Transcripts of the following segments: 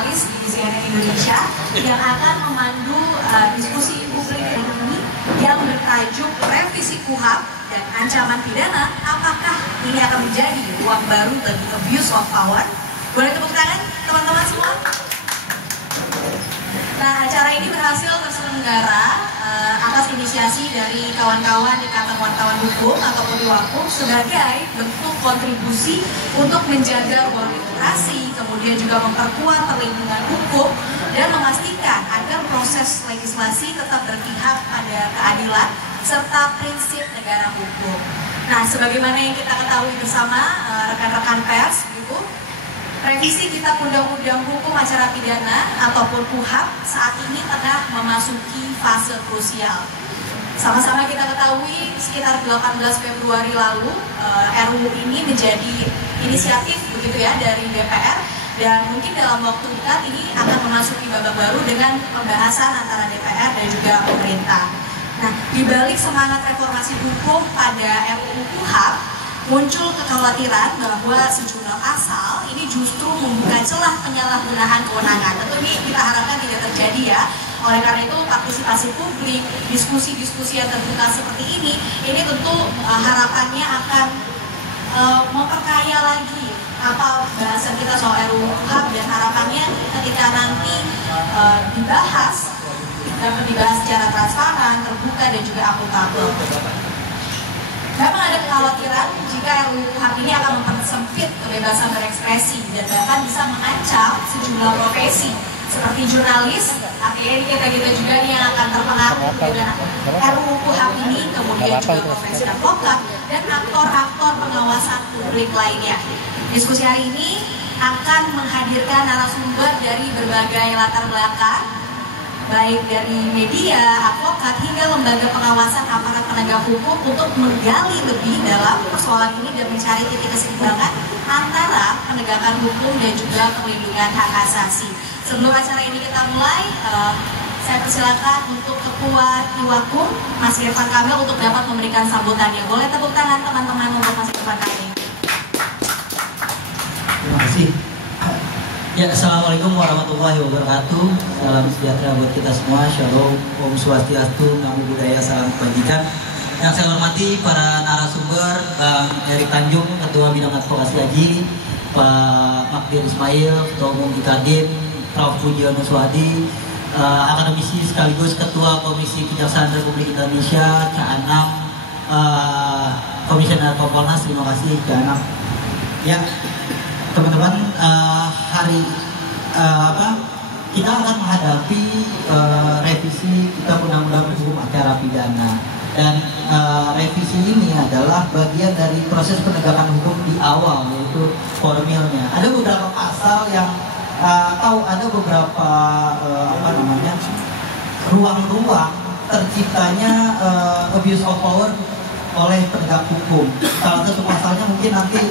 jurnalis di CNN Indonesia yang akan memandu diskusi publik ini yang bertajuk revisi KUHP dan ancaman pidana. Apakah ini akan menjadi ruang baru bagi abuse of power? Boleh tepuk tangan teman-teman semua? Nah, acara ini berhasil terselenggara atas inisiasi dari kawan-kawan Ikatan Wartawan Hukum ataupun IWAKUM sebagai bentuk kontribusi untuk menjaga ruang demokrasi, kemudian juga memperkuat perlindungan hukum dan memastikan agar proses legislasi tetap berpihak pada keadilan serta prinsip negara hukum. Nah, sebagaimana yang kita ketahui bersama rekan-rekan pers, gitu, revisi Kitab Undang-Undang Hukum Acara Pidana ataupun KUHP saat ini tengah memasuki fase krusial. Sama-sama kita ketahui sekitar 18 Februari lalu RUU ini menjadi inisiatif begitu ya dari DPR, dan mungkin dalam waktu dekat ini akan memasuki babak baru dengan pembahasan antara DPR dan juga pemerintah. Nah, di balik semangat reformasi hukum pada RUU KUHP, muncul kekhawatiran bahwa sejumlah pasal ini justru membuka celah penyalahgunaan kewenangan. Tentu ini kita harapkan tidak terjadi ya. Oleh karena itu partisipasi publik, diskusi-diskusi yang terbuka seperti ini tentu harapannya akan memperkaya lagi apa bahasan kita soal RUU KUHP, dan harapannya ketika nanti dibahas dapat dibahas secara transparan, terbuka dan juga akuntabel. Memang ada kekhawatiran jika RUU KUHP ini akan mempersempit kebebasan berekspresi dan bahkan bisa mengancam sejumlah profesi seperti jurnalis, artinya kita juga nih yang akan terpengaruh dengan RUU KUHP ini, kemudian juga profesi advokat dan aktor-aktor pengawasan publik lainnya. Diskusi hari ini akan menghadirkan narasumber dari berbagai latar belakang, baik dari media, advokat, hingga lembaga pengawasan aparat penegak hukum untuk menggali lebih dalam persoalan ini dan mencari titik keseimbangan antara penegakan hukum dan juga perlindungan hak asasi. Sebelum acara ini kita mulai, saya persilakan untuk Ketua IWAKUM, Mas Irfan Kamil, untuk dapat memberikan sambutannya. Boleh tepuk tangan teman-teman untuk Mas Irfan Kamil. Terima kasih. Ya, Assalamualaikum warahmatullahi wabarakatuh. Salam sejahtera buat kita semua. Shalom, Om Swastiastu, Namo Buddhaya, salam kebajikan. Yang saya hormati para narasumber, Bang Erik Tanjung, Ketua Bidang Advokasi Haji, Pak Magdir Ismail, Ketua Umum Kadin, Prof. Pujiano Swadi, akademisi sekaligus Ketua Komisi Kejaksaan Republik Indonesia, K6, Komisioner Kompolnas. Terima kasih K6. Ya, teman-teman, hari kita akan menghadapi revisi Kitab Undang-Undang Hukum Acara Pidana, dan revisi ini adalah bagian dari proses penegakan hukum di awal, yaitu formilnya. Ada beberapa pasal yang atau ada beberapa ruang-ruang terciptanya abuse of power oleh penegak hukum. Salah satu pasalnya mungkin nanti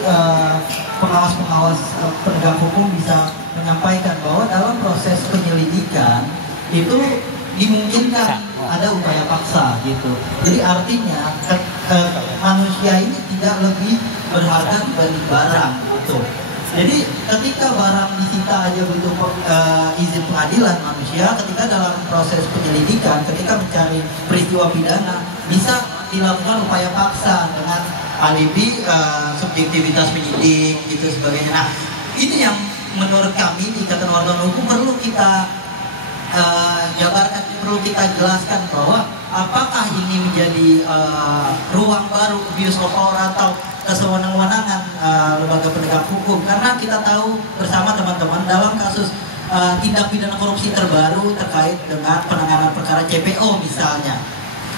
pengawas-pengawas penegak hukum bisa menyampaikan bahwa dalam proses penyelidikan itu dimungkinkan ada upaya paksa gitu. Jadi artinya manusia ini tidak lebih berharga dibanding barang gitu. Jadi ketika barang disita aja butuh izin pengadilan, manusia ketika dalam proses penyelidikan, ketika mencari peristiwa pidana bisa dilakukan upaya paksa dengan alibi subjektivitas penyidik gitu sebagainya. Nah, ini yang menurut kami di Ikatan Wartawan Hukum perlu kita jabarkan, perlu kita jelaskan bahwa apakah ini menjadi ruang baru abuse of power atau kesewenang-wenangan lembaga penegak hukum. Karena kita tahu bersama teman-teman dalam kasus tindak pidana korupsi terbaru terkait dengan penanganan perkara CPO misalnya,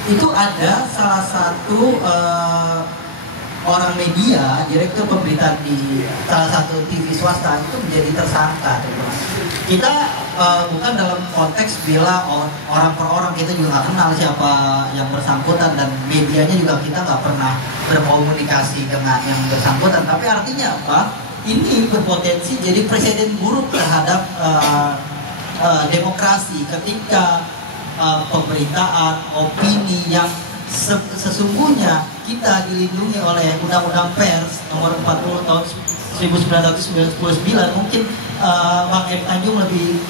itu ada salah satu orang media, direktur pemberitaan di salah satu TV swasta itu menjadi tersangka. Kita bukan dalam konteks bila orang per orang, kita juga nggak kenal siapa yang bersangkutan, dan medianya juga kita nggak pernah berkomunikasi dengan yang bersangkutan. Tapi artinya apa? Ini berpotensi jadi presiden buruk terhadap demokrasi ketika pemberitaan, opini yang sesungguhnya kita dilindungi oleh Undang-Undang Pers nomor 40 tahun 1999 mungkin Bang Eri Tanjung lebih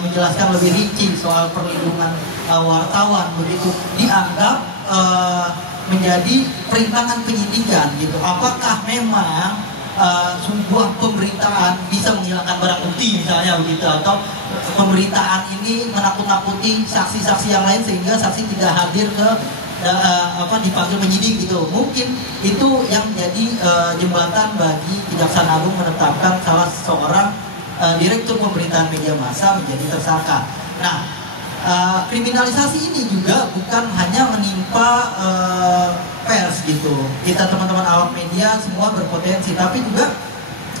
menjelaskan lebih rinci soal perlindungan wartawan, begitu dianggap menjadi perintangan penyidikan gitu. Apakah memang sebuah pemberitaan bisa menghilangkan barang bukti misalnya begitu, atau pemberitaan ini menakut-nakuti saksi-saksi yang lain sehingga saksi tidak hadir ke dipanggil penyidik gitu. Mungkin itu yang jadi jembatan bagi Kejaksaan Agung menetapkan salah seorang direktur pemberitaan media massa menjadi tersangka. Nah, kriminalisasi ini juga bukan hanya menimpa pers gitu. Kita teman-teman awak media semua berpotensi, tapi juga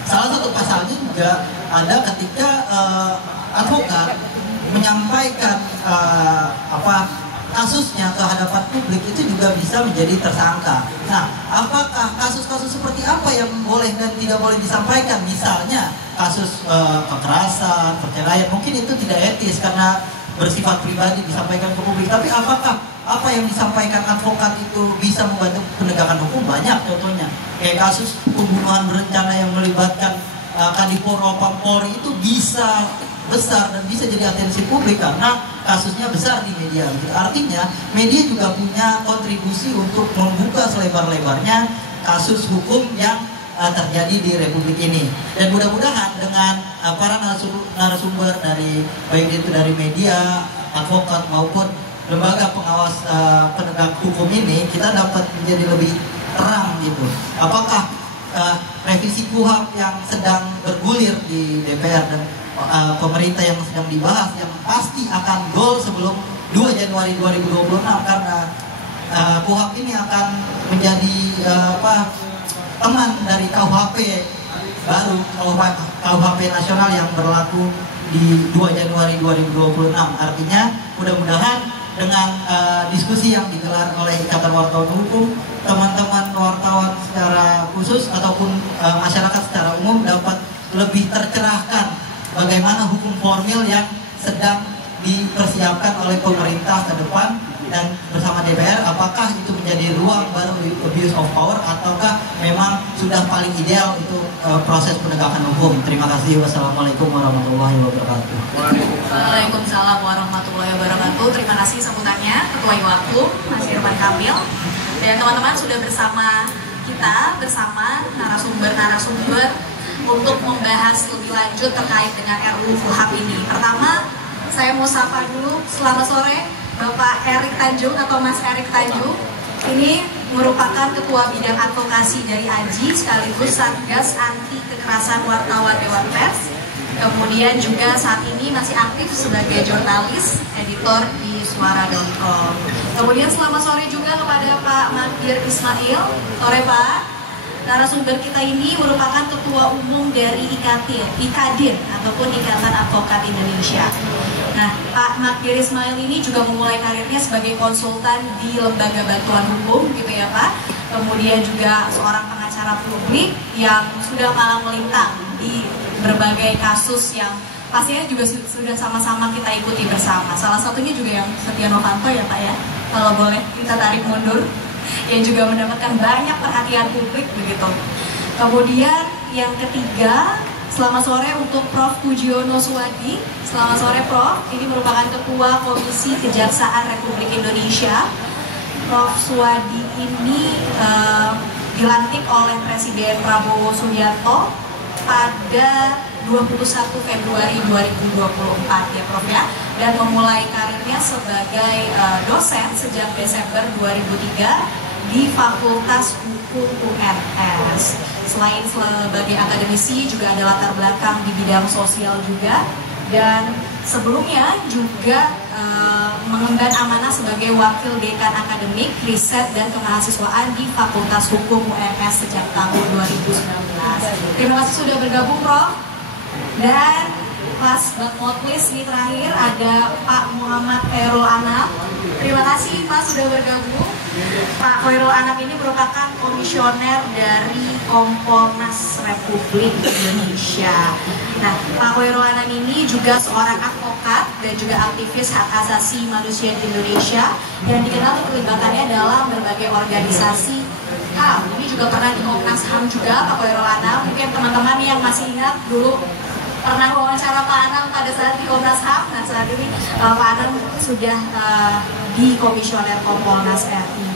salah satu pasalnya juga ada ketika advokat menyampaikan kasusnya ke hadapan publik, itu juga bisa menjadi tersangka. Nah, apakah kasus-kasus seperti apa yang boleh dan tidak boleh disampaikan? Misalnya kasus kekerasan, perceraian, mungkin itu tidak etis karena bersifat pribadi disampaikan ke publik. Tapi apakah apa yang disampaikan advokat itu bisa membantu penegakan hukum? Banyak contohnya. Kayak kasus pembunuhan berencana yang melibatkan Kadipor Propam Polri itu bisa besar dan bisa jadi atensi publik karena kasusnya besar di media. Artinya media juga punya kontribusi untuk membuka selebar-lebarnya kasus hukum yang terjadi di Republik ini. Dan mudah-mudahan dengan para narasumber dari baik itu dari media, advokat maupun lembaga pengawas penegak hukum ini, kita dapat menjadi lebih terang gitu. Apakah revisi KUHP yang sedang bergulir di DPR dan pemerintah yang sedang dibahas yang pasti akan goal sebelum 2 Januari 2026, karena KUHP ini akan menjadi teman dari KUHP baru, KUHP nasional yang berlaku di 2 Januari 2026. Artinya mudah-mudahan dengan diskusi yang digelar oleh Ikatan Wartawan Hukum, teman-teman wartawan secara khusus ataupun masyarakat secara umum dapat lebih tercerahkan bagaimana hukum formil yang sedang dipersiapkan oleh pemerintah ke depan dan bersama DPR, apakah itu menjadi ruang baru abuse of power ataukah memang sudah paling ideal itu proses penegakan hukum. Terima kasih. Wassalamualaikum warahmatullahi wabarakatuh. Waalaikumsalam warahmatullahi wabarakatuh. Terima kasih sambutannya Ketua Iwakum Mas Irfan Kamil, dan teman-teman sudah bersama kita, bersama narasumber untuk membahas lebih lanjut terkait dengan RUU KUHP ini. Pertama, saya mau sapa dulu, selamat sore Bapak Erik Tanjung atau Mas Erik Tanjung. Ini merupakan Ketua Bidang Advokasi dari AJI sekaligus Satgas Anti Kekerasan Wartawan Dewan Pers. Kemudian juga saat ini masih aktif sebagai jurnalis, editor di suara.com. Kemudian selamat sore juga kepada Pak Magdir Ismail. Sore Pak. Narasumber kita ini merupakan Ketua Umum dari IKADIN ataupun Ikatan Advokat Indonesia. Nah, Pak Magdir Ismail ini juga memulai karirnya sebagai konsultan di Lembaga Bantuan Hukum gitu ya Pak. Kemudian juga seorang pengacara publik yang sudah malang melintang di berbagai kasus yang pastinya juga sudah sama-sama kita ikuti bersama. Salah satunya juga yang Setia Novanto ya Pak ya, kalau boleh kita tarik mundur, yang juga mendapatkan banyak perhatian publik begitu. Kemudian yang ketiga, selamat sore untuk Prof. Pujiono Suwadi. Selamat sore Prof. Ini merupakan Ketua Komisi Kejaksaan Republik Indonesia. Prof. Suwadi ini dilantik oleh Presiden Prabowo Subianto pada 21 Februari 2024 ya Prof ya, dan memulai karirnya sebagai dosen sejak Desember 2003 di Fakultas Hukum UNS. Selain sebagai akademisi juga ada latar belakang di bidang sosial juga, dan sebelumnya juga mengemban amanah sebagai wakil dekan akademik, riset dan kemahasiswaan di Fakultas Hukum UNS sejak tahun 2019. Terima kasih sudah bergabung Prof. Dan Mas Bang Motlis ini terakhir ada Pak Muhammad Khairul Anam. Terima kasih Pak sudah bergabung. Pak Khairul Anam ini merupakan komisioner dari Kompolnas Republik Indonesia. Nah, Pak Khairul Anam ini juga seorang advokat dan juga aktivis hak asasi manusia di Indonesia yang dikenal keterlibatannya dalam berbagai organisasi HAM. Ini juga pernah di Komnas HAM juga Pak Khairul Anam. Mungkin teman-teman yang masih ingat dulu pernah wawancara Pak Anam pada saat di Komnas HAM. Nah saat ini Pak Anam sudah di Komisioner Kompolnas RI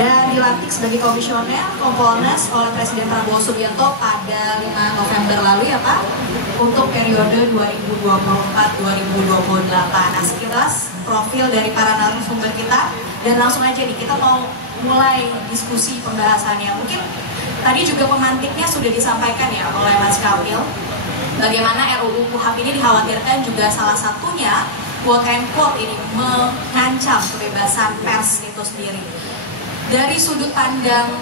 dan dilantik sebagai Komisioner Kompolnas oleh Presiden Prabowo Subianto pada 5 November lalu ya Pak, untuk periode 2024-2028. Nah sekilas profil dari para narasumber kita, dan langsung aja nih kita mau mulai diskusi pembahasannya. Mungkin tadi juga pemantiknya sudah disampaikan ya oleh Mas Kamil, bagaimana RUU KUHP ini dikhawatirkan juga salah satunya quote and quote ini mengancam kebebasan pers itu sendiri. Dari sudut pandang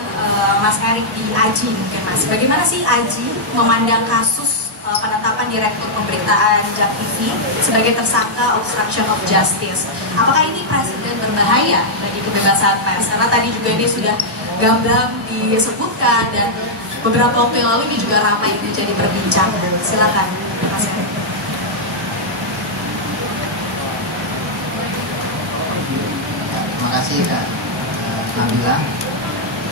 Mas Erik di AJI mungkin Mas, bagaimana sih AJI memandang kasus penetapan Direktur Pemberitaan JAK TV sebagai tersangka obstruction of justice? Apakah ini presiden berbahaya bagi kebebasan pers? Karena tadi juga ini sudah gamblang disebutkan dan beberapa waktu yang lalu ini juga ramai menjadi perbincangan. Silakan Mas Erik. Terima kasih Kak Nabila.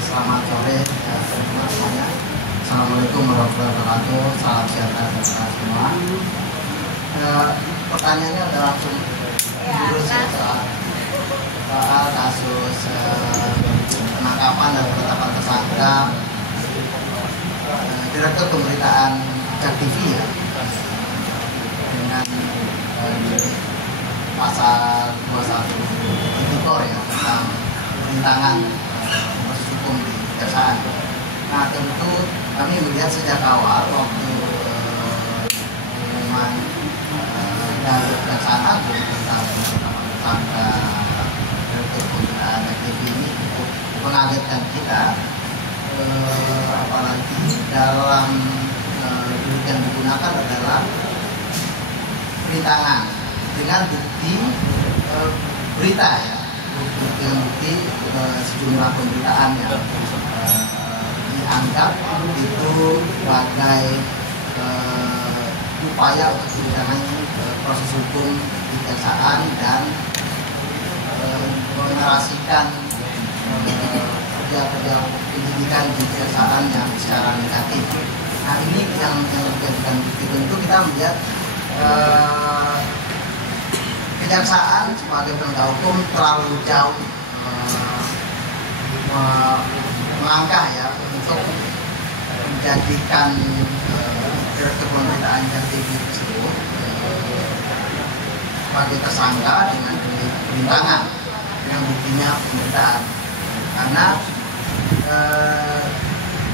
Selamat sore semuanya. Assalamualaikum warahmatullahi wabarakatuh. Salam sejahtera untuk kita semua. Pertanyaannya adalah langsung soal kasus penangkapan dan penetapan tersangka Direktur Pemberitaan JAK TV ya, dengan pasal 21 tipikor ya, tentang perintangan proses hukum di kejaksaan. Nah tentu kami melihat sejak awal waktu pengumuman dari Kejaksaan Agung tentang tersangka Direktur Pemberitaan JAK TV ini cukup mengagetkan kita, apalagi dalam delik yang digunakan adalah perintangan dengan bukti berita ya, bukti sejumlah pemberitaan yang dianggap itu sebagai upaya untuk perintangan proses hukum di kejaksaan dan menarasikan kerja-kerja pendidikan di kejaksaan yang secara negatif. Nah ini yang menjadikan bukti. Tentu kita melihat kejaksaan sebagai penegak hukum terlalu jauh melangkah ya untuk menjadikan Direktur Pemberitaan JAK TV tersebut sebagai tersangka dengan delik perintangan dengan buktinya pemberitaan, karena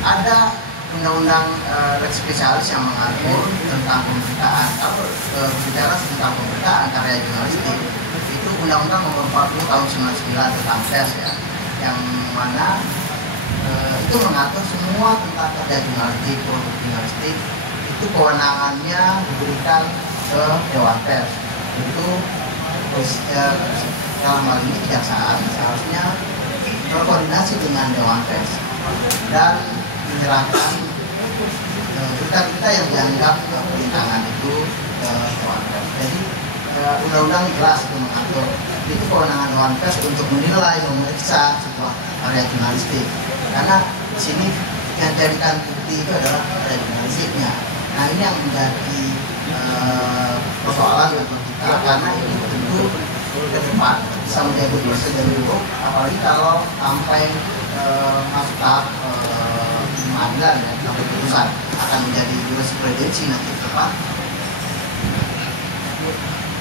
ada undang-undang lex spesialis yang mengatur tentang pemberitaan. Kalau bicara tentang pemberitaan karya jurnalistik, itu Undang-Undang Nomor 40 Tahun 99 tentang pers ya, yang mana itu mengatur semua tentang kerja jurnalistik, produk jurnalistik. Itu kewenangannya diberikan ke Dewan Pers. Itu dalam hal ini kejaksaan seharusnya berkoordinasi dengan Dewan Pers dan menyerahkan berita-berita yang dianggap perintangan itu ke Dewan Pers. Jadi undang-undang jelas itu mengatur itu kewenangan Dewan Pers untuk menilai, memeriksa sebuah karya jurnalistik, karena di sini yang dijadikan bukti itu adalah karya jurnalistiknya. Nah ini yang menjadi persoalan bagi kita, karena ini tentu ke depan bisa menjadi presiden buruk, apalagi kalau sampai masuk tahap pengadilan ya, sampai putusan akan menjadi jurisprudensi nanti ke depan.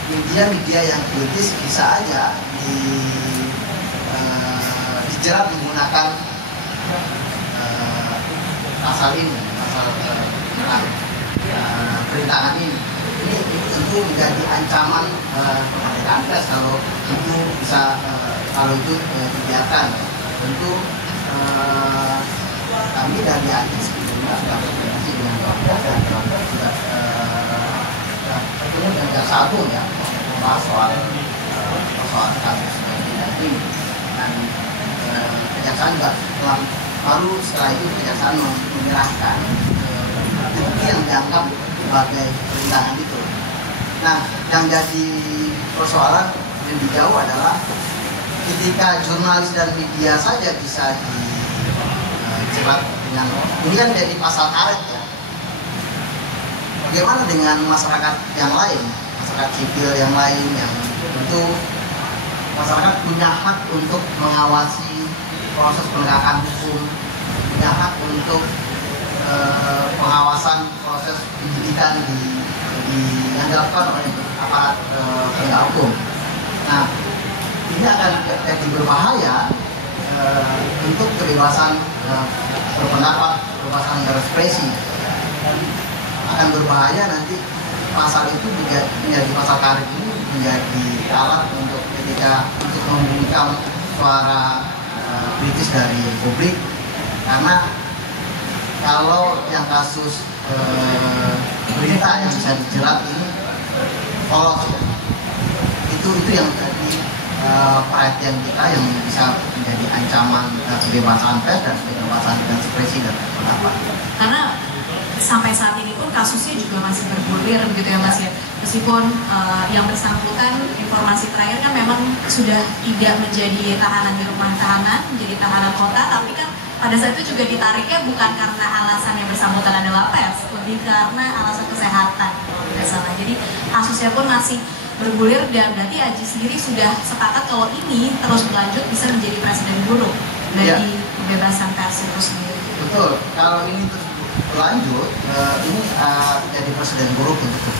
Media-media yang kritis bisa aja dijerat menggunakan pasal ini, pasal perintangan ini. Ini tentu menjadi ancaman kemerdekaan pers kalau itu bisa kalau itu dibiarkan. Tentu kami dari AJI sebelumnya sudah berkoordinasi dengan Dewan Pers dan Dewan Pers sudah bertemu dengan Jaksa Agung ya, membahas soal kasus ini, dan kejaksaan juga telah baru setelah itu kejaksaan menyerahkan bukti yang dianggap sebagai perintangan itu. Nah, yang jadi persoalan yang dijauh adalah ketika jurnalis dan media saja bisa dijerat dengan ini kan jadi pasal karet ya. bagaimana dengan masyarakat yang lain, masyarakat sipil yang lain yang tentu masyarakat punya hak untuk mengawasi proses penegakan hukum, punya hak untuk pengawasan proses penyidikan yang dilakukan oleh aparat penegak hukum. Nah, ini akan jadi berbahaya untuk kebebasan berpendapat, kebebasan berekspresi. Akan berbahaya nanti pasal itu menjadi pasal karet ini menjadi alat untuk untuk membungkam suara kritis dari publik, karena kalau yang kasus berita yang bisa dijerat ini polos, itu yang jadi perhatian kita yang bisa menjadi ancaman kebebasan pers dan kebebasan berekspresi dan pendapat. Karena sampai saat ini pun kasusnya juga masih bergulir begitu ya Mas ya. Meskipun yang bersangkutan informasi terakhir kan memang sudah tidak menjadi tahanan di rumah tahanan, menjadi tahanan kota, tapi kan pada saat itu juga ditariknya bukan karena alasan yang bersangkutan adalah pers, lebih karena alasan kesehatan kalau tidak salah. Jadi kasusnya pun masih bergulir dan berarti Aji sendiri sudah sepakat kalau ini terus berlanjut bisa menjadi presiden buruk bagi kebebasan pers itu sendiri. Betul, kalau ini terus berlanjut, ini jadi presiden buruk untuk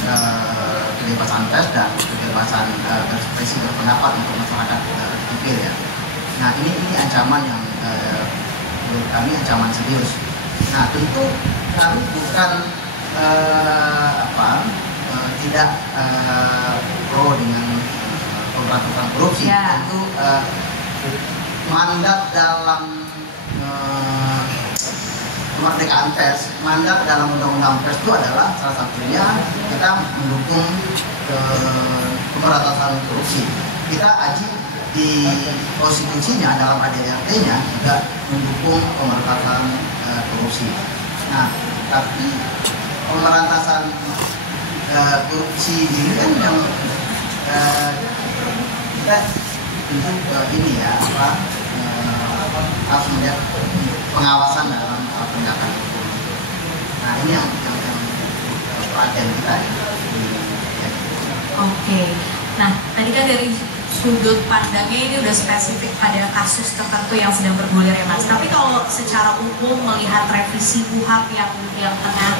kebebasan pers dan kebebasan berekspresi berpendapat untuk masyarakat sipil ya. Nah ini ancaman yang menurut kami ancaman serius. Nah tentu kami bukan tidak pro dengan pemberantasan korupsi. Tentu mandat dalam kemerdekaan pers, mandat dalam undang-undang pers itu adalah salah satunya kita mendukung pemberantasan korupsi. Kita Aji di konstitusinya dalam ADRT-nya juga mendukung pemberantasan korupsi. Nah, tapi pemberantasan korupsi ini kan yang kita tentu ini ya harus melihat pengawasan dalam penegakan hukum. Nah ini yang perhatian kita. Oke. Nah tadi kan dari sudut pandangnya ini udah spesifik pada kasus tertentu yang sedang bergulir ya Mas. Tapi kalau secara umum melihat revisi KUHP yang tengah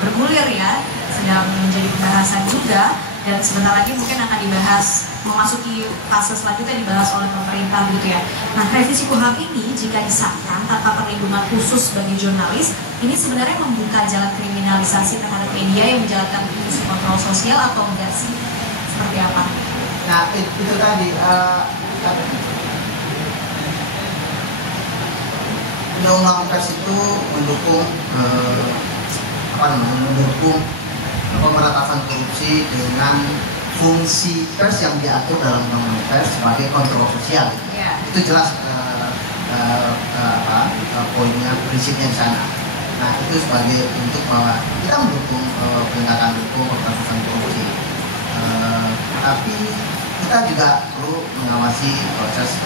bergulir ya, sedang menjadi pembahasan juga, dan sebentar lagi mungkin akan dibahas, memasuki fase selanjutnya dibahas oleh pemerintah gitu ya. Nah revisi KUHP ini jika disahkan tanpa perlindungan khusus bagi jurnalis, ini sebenarnya membuka jalan kriminalisasi terhadap media yang menjalankan fungsi kontrol sosial atau enggak sih? Seperti apa? Nah itu tadi undang-undang pers itu mendukung mendukung pemberantasan korupsi dengan fungsi pers yang diatur dalam undang-undang pers sebagai kontrol sosial. Itu jelas poinnya, prinsipnya di sana. Nah itu sebagai untuk bahwa kita mendukung penegakan hukum, pemberantasan korupsi. Tapi kita juga perlu mengawasi proses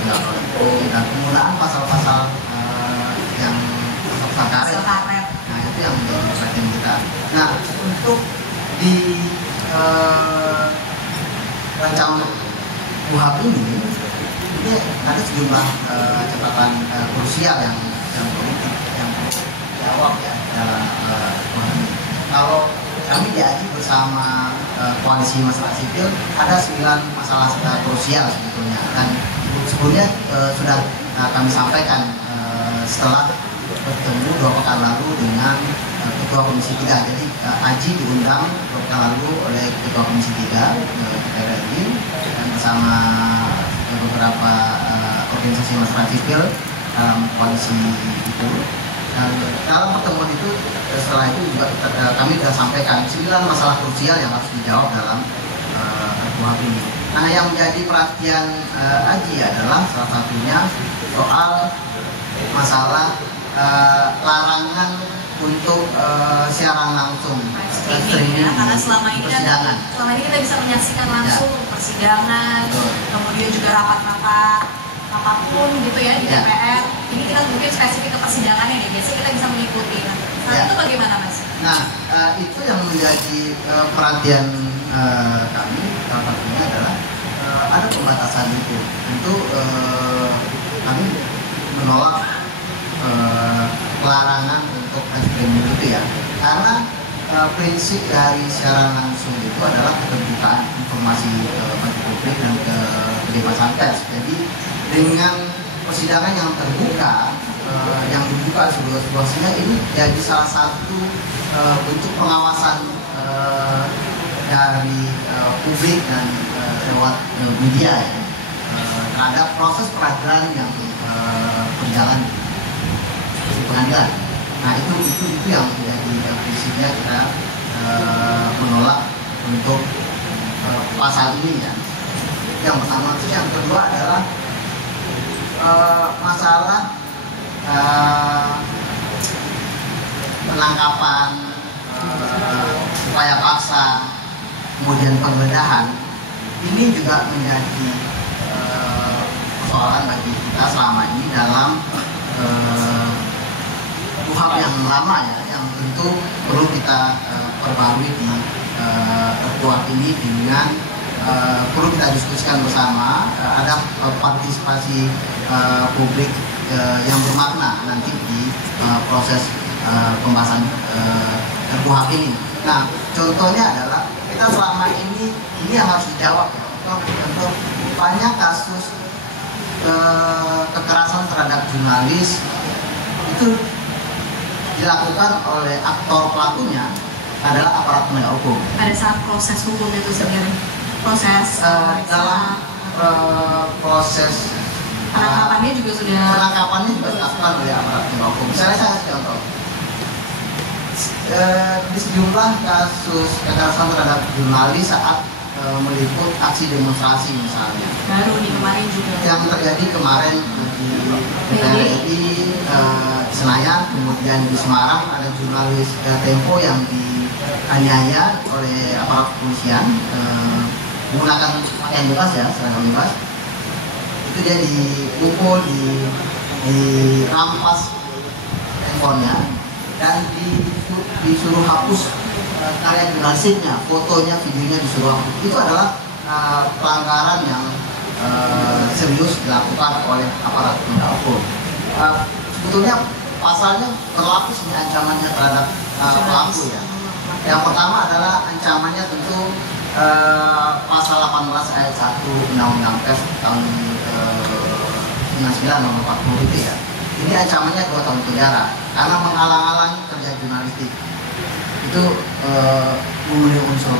penegakan hukum dan penggunaan pasal-pasal yang pasal karet. Nah itu yang menjadi perhatian kita. Nah untuk di rancangan KUHP ini ada sejumlah catatan krusial yang politik yang dijawab ya dalam KUHP ini. Kalau kami di Aji bersama koalisi masyarakat sipil ada 9 masalah krusial sebetulnya, dan sebelumnya sudah kami sampaikan setelah bertemu 2 pekan lalu dengan Ketua Komisi 3. Jadi Aji diundang 2 pekan lalu oleh Ketua Komisi 3 DPR RI dan bersama beberapa organisasi masyarakat sipil dalam koalisi itu. Dan dalam pertemuan itu, setelah itu juga kami sudah sampaikan 9 masalah krusial yang harus dijawab dalam KUHP ini. Nah yang menjadi perhatian Aji adalah salah satunya soal masalah larangan untuk siaran langsung streaming ya, karena selama ini kita bisa menyaksikan langsung persidangan, kemudian juga rapat-rapat apapun gitu ya di DPR. Ini kita mungkin spesifik ke persidangannya deh, biasanya kita bisa mengikuti. Nah, Ya. itu bagaimana Mas? Nah, itu yang menjadi perhatian kami, salah satunya adalah ada pembatasan itu. Tentu kami menolak larangan untuk live streaming itu ya, karena prinsip dari siaran langsung itu adalah keterbukaan informasi bagi publik dan kebebasan pers. Jadi dengan persidangan yang terbuka, yang dibuka seluas-luasnya, ini jadi salah satu bentuk pengawasan dari publik dan lewat media ya, terhadap proses peradilan yang berjalan di pengadilan. Nah itu yang menjadi prinsipnya kita menolak untuk pasal ini ya. Yang pertama. Terus yang kedua adalah masalah penangkapan, upaya paksa, kemudian penggeledahan. Ini juga menjadi persoalan bagi kita selama ini dalam KUHP yang lama ya, yang tentu perlu kita perbarui di KUHP ini dengan perlu kita diskusikan bersama, ada partisipasi publik yang bermakna nanti di proses pembahasan KUHP ini. Nah, contohnya adalah kita selama ini yang harus dijawab ya. Untuk banyak kasus kekerasan terhadap jurnalis itu dilakukan oleh aktor pelakunya adalah aparat penegak hukum. Pada saat proses hukum itu sendiri, proses dalam proses penangkapannya juga sudah dilakukan oleh aparat penegak hukum. Misalnya saya kasih contoh, di sejumlah kasus kekerasan terhadap jurnalis saat meliput aksi demonstrasi misalnya. Baru di kemarin juga. Yang terjadi kemarin di RRI Senayan, kemudian di Semarang ada jurnalis Tempo yang dianiaya oleh aparat kepolisian menggunakan pakaian bebas ya, seragam bebas. Itu dia dipukul, dirampas handphonenya dan disuruh hapus karya jurnalistiknya, fotonya, videonya disuruh hapus. Itu adalah pelanggaran yang serius dilakukan oleh aparat penegak hukum. Sebetulnya pasalnya berlapis nih ancamannya terhadap pelaku ya. Yang pertama adalah ancamannya tentu pasal 18 ayat 1 Undang-Undang Pers tahun 99 nomor 40 itu ya. Ini ancamannya 2 tahun penjara karena menghalang-halangi kerja jurnalistik. Itu memenuhi unsur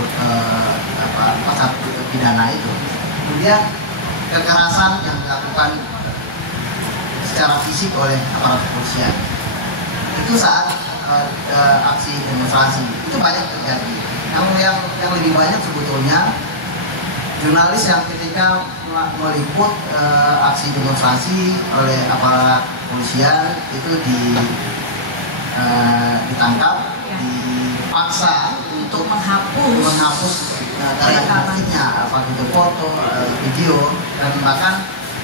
pasal pidana itu. Kemudian kekerasan yang dilakukan secara fisik oleh aparat kepolisian itu saat aksi demonstrasi itu banyak terjadi. Yang lebih banyak sebetulnya jurnalis yang ketika meliput aksi demonstrasi oleh aparat kepolisian itu ditangkap, dipaksa untuk menghapus karya jurnalistiknya, apa itu foto, video, dan bahkan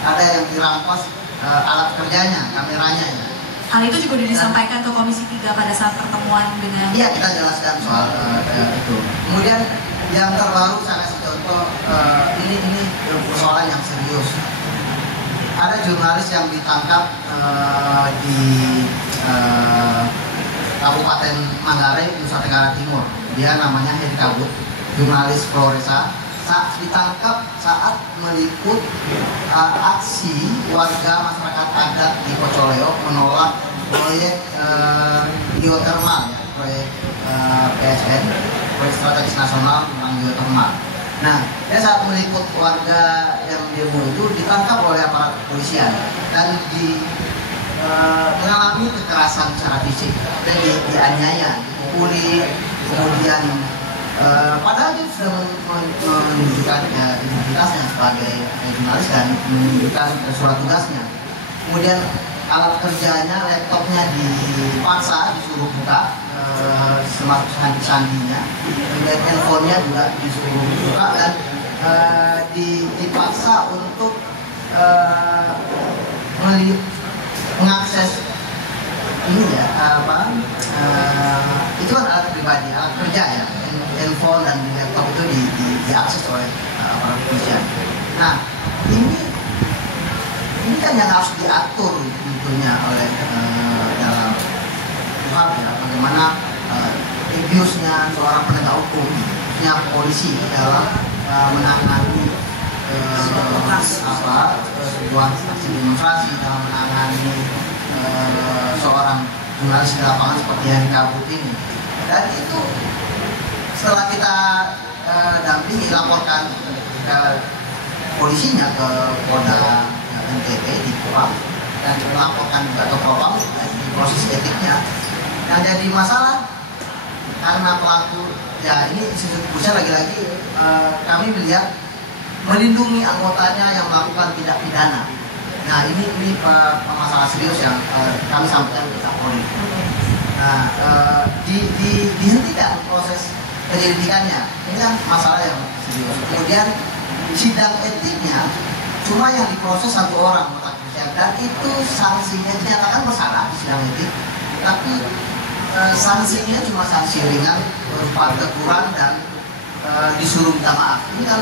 ada yang dirampas alat kerjanya, kameranya ya. Hal itu juga disampaikan ke Komisi 3 pada saat pertemuan dengan... Iya, kita jelaskan soal itu. Kemudian yang terbaru saya kasih contoh, ini persoalan yang serius. Ada jurnalis yang ditangkap di Kabupaten Manggarai, Nusa Tenggara Timur. Dia namanya Heri Kabut, jurnalis Floresa. Saat ditangkap saat meliput aksi warga masyarakat adat di Pocoleo menolak proyek geotermal ya, proyek PSN, proyek strategis nasional tentang geotermal. Nah, dia saat meliput warga yang demo itu ditangkap oleh aparat kepolisian dan mengalami kekerasan secara fisik dan dianiaya, dipukuli, kemudian padahal dia sudah menunjukkan identitasnya sebagai jurnalis dan menunjukkan surat tugasnya. Kemudian alat kerjanya, laptopnya dipaksa disuruh buka termasuk sandi-sandinya. Kemudian handphonenya juga disuruh buka dan dipaksa untuk mengakses ini ya itu kan alat pribadi, alat kerja ya, handphone dan laptop itu diakses oleh para kepolisian. Nah ini kan yang harus diatur tentunya oleh dalam KUHP ya, bagaimana abuse-nya seorang penegak hukum, khususnya polisi dalam menangani sebuah aksi demonstrasi, dalam menangani seorang jurnalis di lapangan seperti yang kabut ini. Dan itu setelah kita dampingi, laporkan ke polisinya, ke Polda NTT di Kupang, dan melaporkan juga ke Propam di proses etiknya. Yang jadi masalah karena pelaku ya ini institusi kepolisian lagi-lagi kami melihat melindungi anggotanya yang melakukan tindak pidana. Nah ini masalah serius yang kami sampaikan ke Kapolri. Nah dihentikan proses penyelidikannya, ini kan masalah yang serius. Kemudian sidang etiknya cuma yang diproses satu orang dan itu sanksinya dinyatakan bersalah di sidang etik, tapi sanksinya cuma sanksi ringan berupa teguran dan disuruh minta maaf. Ini kan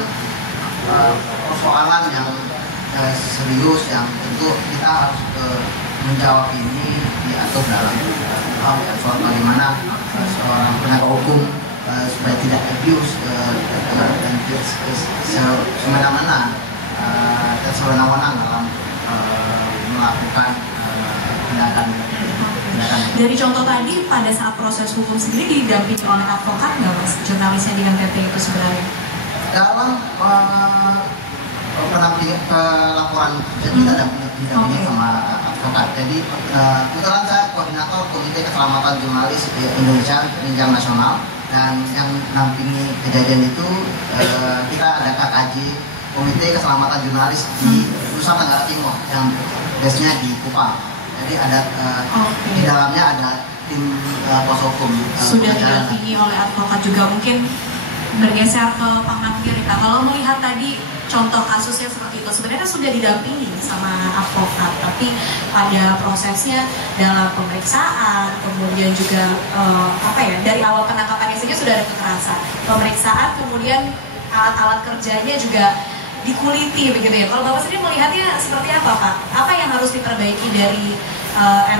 persoalan yang serius yang tentu kita harus menjawab ini diatur dalam soal bagaimana seorang penegak hukum supaya tidak abuse dan semena-mena dan sewenang-wenang dalam melakukan tindakan. Dari contoh tadi, pada saat proses hukum sendiri didampingi oleh advokat nggak mas, jurnalisnya di NTT itu sebenarnya? Dalam penampilkan laporan kita didampingi sama advokat. Jadi kebetulan saya koordinator Komite Keselamatan Jurnalis Indonesia jenjang nasional, dan yang nampingi kejadian itu kita ada KKJ, Komite Keselamatan Jurnalis di Nusa Tenggara Timur yang base-nya di Kupang. Jadi ada di dalamnya ada tim pos hukum. Sudah didampingi oleh advokat juga. Mungkin bergeser ke Pak Magdir, kalau melihat tadi contoh kasusnya seperti itu, sebenarnya sudah didampingi sama advokat, tapi pada prosesnya dalam pemeriksaan, kemudian juga dari awal penangkapannya saja sudah ada kekerasan, pemeriksaan, kemudian alat-alat kerjanya juga dikuliti begitu ya. Kalau Bapak sendiri melihatnya seperti apa Pak? Apa yang harus diperbaiki dari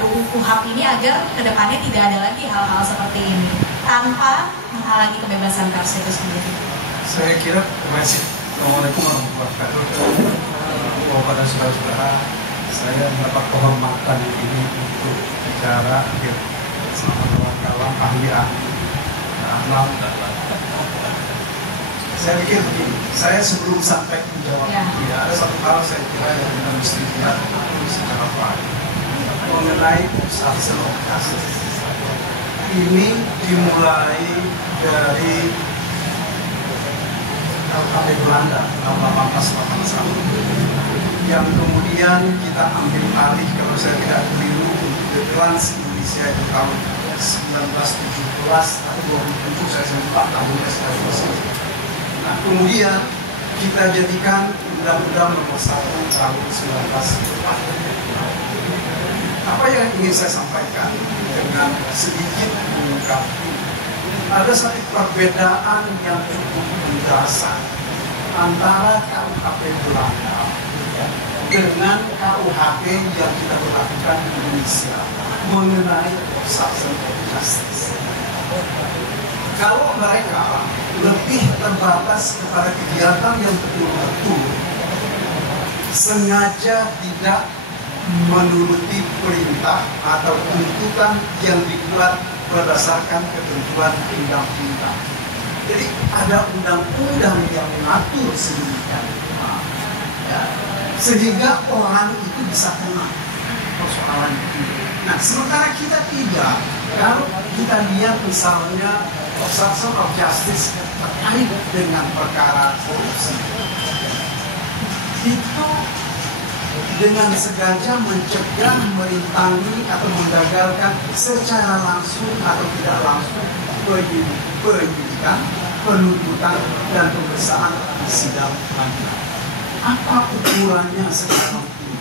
RUU KUHP ini agar kedepannya tidak ada lagi hal-hal seperti ini tanpa menghalangi kebebasan pers itu sendiri? Saya kira, Assalamualaikum warahmatullahi wabarakatuh. Bapak dan saudara-saudara, saya mendapat kehormatan ini untuk bicara bersama kawan-kawan ahli-ahli alam. Saya pikir begini, saya sebelum sampai menjawab ada satu hal saya kira yang kita mesti lihat secara baik mengenai obstruction of justice. Ini dimulai dari KUHP Belanda tahun 1881 yang kemudian kita ambil alih, kalau saya tidak keliru, untuk Trans Indonesia itu tahun 1917 atau 2007, saya lupa tahunnya saya selesai. Nah, kemudian kita jadikan Undang-Undang Nomor 1 tahun 1945. Apa yang ingin saya sampaikan dengan sedikit mengungkap, ada satu perbedaan yang cukup mendasar antara KUHP Belanda dengan KUHP yang kita berlakukan di Indonesia mengenai obstruction of justice. Kalau mereka lebih terbatas kepada kegiatan yang betul-betul sengaja tidak menuruti perintah atau tuntutan yang dibuat berdasarkan ketentuan undang-undang. Jadi ada undang-undang yang mengatur sedemikian rupa, ya, sehingga orang itu bisa kena persoalan itu. Nah, sementara kita tidak. Kalau kita lihat misalnya obstruction of justice terkait dengan perkara korupsi, itu dengan sengaja mencegah, merintangi atau menggagalkan secara langsung atau tidak langsung penyidikan, penuntutan, dan pemeriksaan di sidang pengadilan. Apa ukurannya sekarang ini?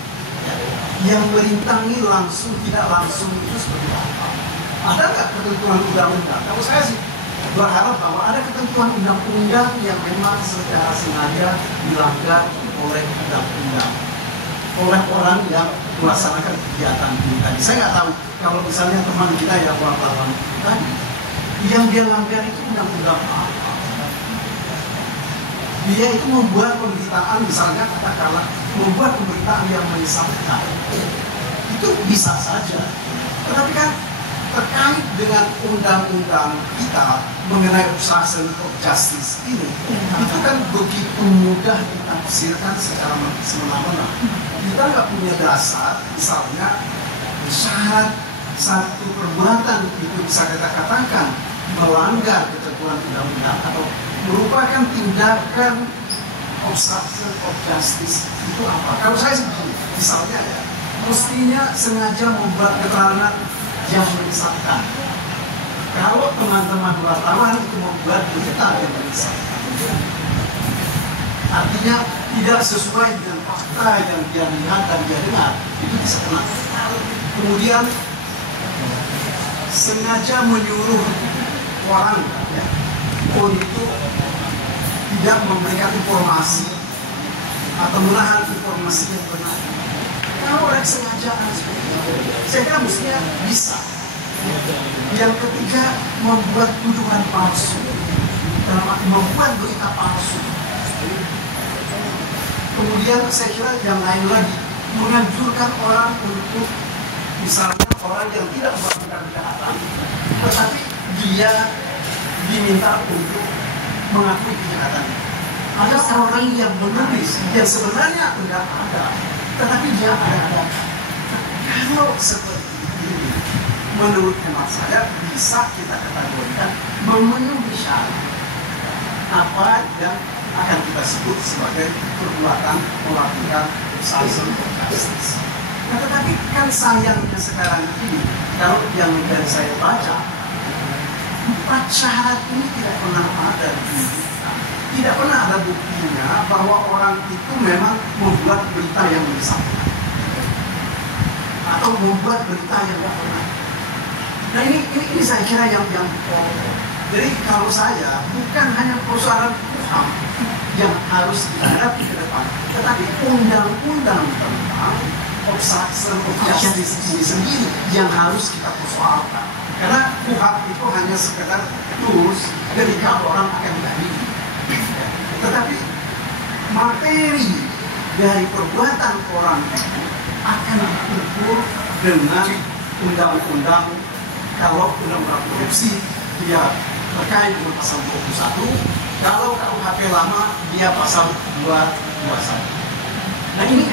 Yang merintangi langsung tidak langsung itu seperti Ada nggak ketentuan undang-undang? Kalau saya sih berharap bahwa ada ketentuan undang-undang yang memang secara sengaja dilanggar oleh undang-undang, oleh orang yang melaksanakan kegiatan ini tadi. Saya nggak tahu kalau misalnya teman kita yang wartawan tadi, yang dia langgar itu undang-undang apa? Dia itu membuat pemberitaan, misalnya katakanlah membuat pemberitaan yang menyesatkan, itu bisa saja. Tetapi kan terkait dengan undang-undang kita mengenai obstruction of justice ini, itu kan begitu mudah ditafsirkan secara semena-mena. Kita nggak punya dasar, misalnya syarat satu perbuatan itu bisa kita katakan melanggar ketentuan undang-undang atau merupakan tindakan obstruction of justice itu apa? Kalau saya sebetulnya, misalnya ya, mestinya sengaja membuat keterangan yang menyesatkan. Kalau teman-teman wartawan itu membuat berita yang menyesatkan, artinya tidak sesuai dengan fakta yang dia lihat dan dia dengar, itu bisa kena. Kemudian sengaja menyuruh orang ya, untuk tidak memberikan informasi atau menahan informasi yang benar. Kalau orang sengaja seperti itu, saya kira mestinya bisa. Yang ketiga, membuat tuduhan palsu, dalam arti membuat berita palsu. Kemudian saya kira yang lain lagi, menganjurkan orang untuk, misalnya orang yang tidak melakukan kejahatan, tetapi dia diminta untuk mengakui kejahatan. Ada orang yang menulis yang sebenarnya tidak ada, tetapi dia ada. Kalau seperti ini, menurut hemat saya bisa kita kategorikan memenuhi syarat apa yang akan kita sebut sebagai perbuatan melakukan obstruction of justice. Nah, tetapi kan sayangnya sekarang ini, kalau yang dari saya baca, 4 syarat ini tidak pernah ada di kita. Tidak pernah ada buktinya bahwa orang itu memang membuat berita yang menyesatkan atau membuat berita yang tidak pernah. Nah ini saya kira yang jadi kalau saya bukan hanya persoalan HAM yang harus dihadapi ke depan, tetapi undang-undang tentang obstruction of justice ini sendiri yang harus kita persoalkan. Karena KUHP itu hanya sekedar tools ketika orang akan dihadiri. Tetapi materi dari perbuatan orang itu akan diukur dengan undang-undang. Kalau undang-undang korupsi dia terkait dengan pasal 21, kalau KUHP lama dia pasal 221. Nah ini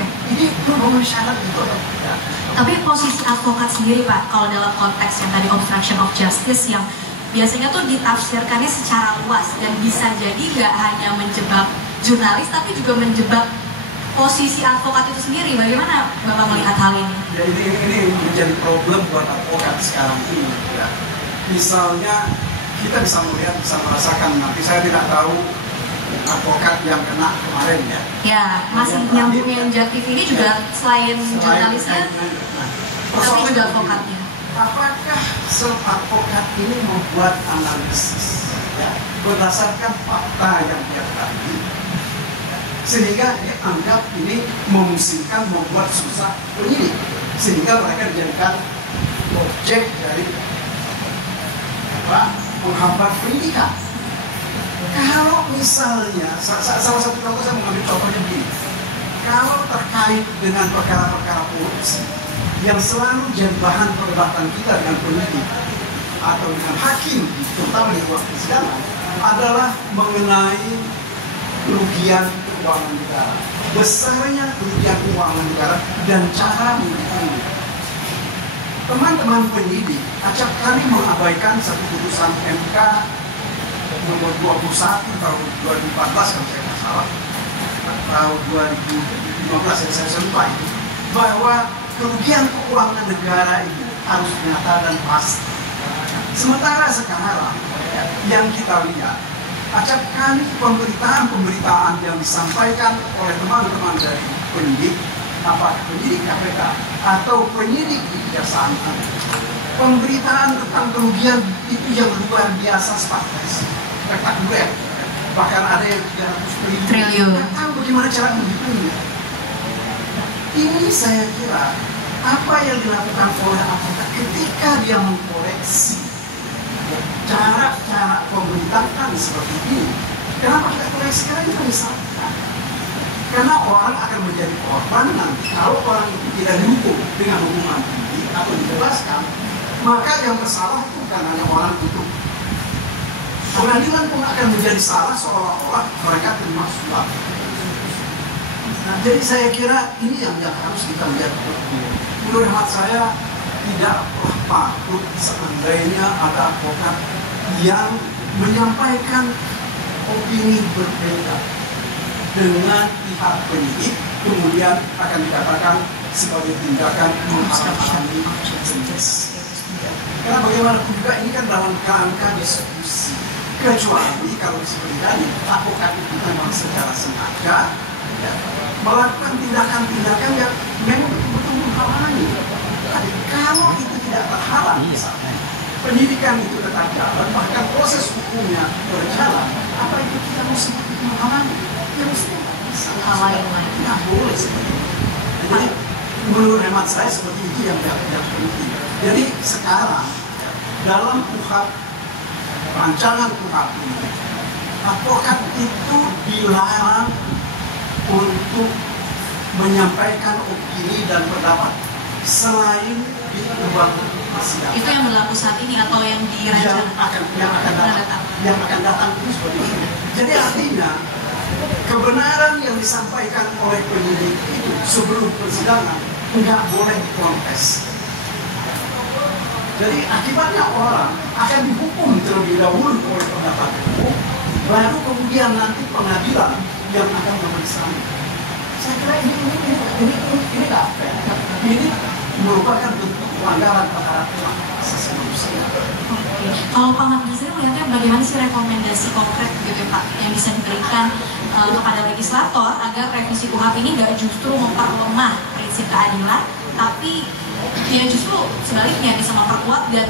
memenuhi syarat itu. Ya. Tapi posisi advokat sendiri Pak, kalau dalam konteks yang tadi obstruction of justice yang biasanya tuh ditafsirkannya secara luas dan bisa jadi nggak hanya menjebak jurnalis tapi juga menjebak posisi advokat itu sendiri. Bagaimana Bapak melihat hal ini? Ya ini menjadi problem buat advokat sekarang ini. Ya. Misalnya kita bisa melihat, bisa merasakan, nanti saya tidak tahu advokat yang kena kemarin ya. Ya, masih nyambungnya Jaktif ini juga selain jurnalisnya, tapi juga advokatnya. Apakah advokat ini membuat analisis ya, berdasarkan fakta yang dia ketahui, sehingga dianggap ini memusingkan, membuat susah penyidik, sehingga mereka dijadikan objek dari menghambat penyidikan. Kalau misalnya, salah satu contoh saya mengambil contohnya begini, kalau terkait dengan perkara-perkara korupsi yang selalu jadi bahan perdebatan kita dengan penyidik atau dengan hakim, terutama di ruang persidangan, adalah mengenai kerugian keuangan negara, besarnya kerugian keuangan negara dan cara menghitungnya. Teman-teman penyidik acap kali mengabaikan satu putusan MK nomor 21 tahun 2014 kalau saya tidak salah, tahun 2015 yang saya lupa itu, bahwa kerugian keuangan negara itu harus nyata dan pasti. Sementara sekarang yang kita lihat, acap kali pemberitaan yang disampaikan oleh teman-teman dari penyidik, apakah penyidik KPK atau penyidik di Kejaksaan Agung, Pemberitaan tentang kerugian itu yang luar biasa spektakuler. Bahkan ada yang 300 triliun. Nggak tahu bagaimana cara menghitungnya. Ini saya kira apa yang dilakukan oleh advokat ketika dia mengkoreksi cara-cara pemerintahan seperti ini. Kenapa kita koreksi? Karena itu misalkan. Karena orang akan menjadi korban nanti kalau orang itu tidak dihukum dengan hukuman tinggi atau dibebaskan, maka yang bersalah itu bukan hanya orang itu. Pengadilan pun akan menjadi salah seolah-olah mereka terima suap. Nah, jadi saya kira ini yang harus kita lihat. Menurut hemat saya tidak patut seandainya ada advokat yang menyampaikan opini berbeda dengan pihak penyidik, kemudian akan dikatakan sebagai tindakan menghalang-halangi proses. Karena bagaimanapun juga ini kan dalam kerangka diskusi. Kecuali kalau seperti tadi, advokat itu memang secara sengaja melakukan tindakan-tindakan yang memang betul-betul menghalangi. Tapi kalau itu tidak terhalang, misalnya pendidikan itu tetap jalan, bahkan proses hukumnya berjalan, apa itu kita mesti menghalangi? Ya mesti bisa hal-hal lain, nggak boleh seperti itu. Jadi menurut hemat saya seperti itu yang penting. Jadi sekarang dalam KUHP, rancangan KUHP ini, advokat itu dilarang untuk menyampaikan opini dan pendapat selain di ruang persidangan. Itu yang berlaku saat ini atau yang dirancang? Yang akan datang itu seperti ini. Jadi artinya kebenaran yang disampaikan oleh penyidik itu sebelum persidangan nggak boleh dikontes. Jadi akibatnya orang akan dihukum terlebih dahulu oleh pendapat hukum, baru kemudian nanti pengadilan yang akan memeriksa. Saya kira ini nggak fair. Ini merupakan bentuk pelanggaran terhadap hak asasi manusia. Oke. Kalau Pak Magdir sendiri melihatnya bagaimana sih rekomendasi konkret gitu Pak yang bisa diberikan kepada legislator agar revisi KUHP ini nggak justru memperlemah prinsip keadilan, tapi ya justru sebaliknya bisa memperkuat dan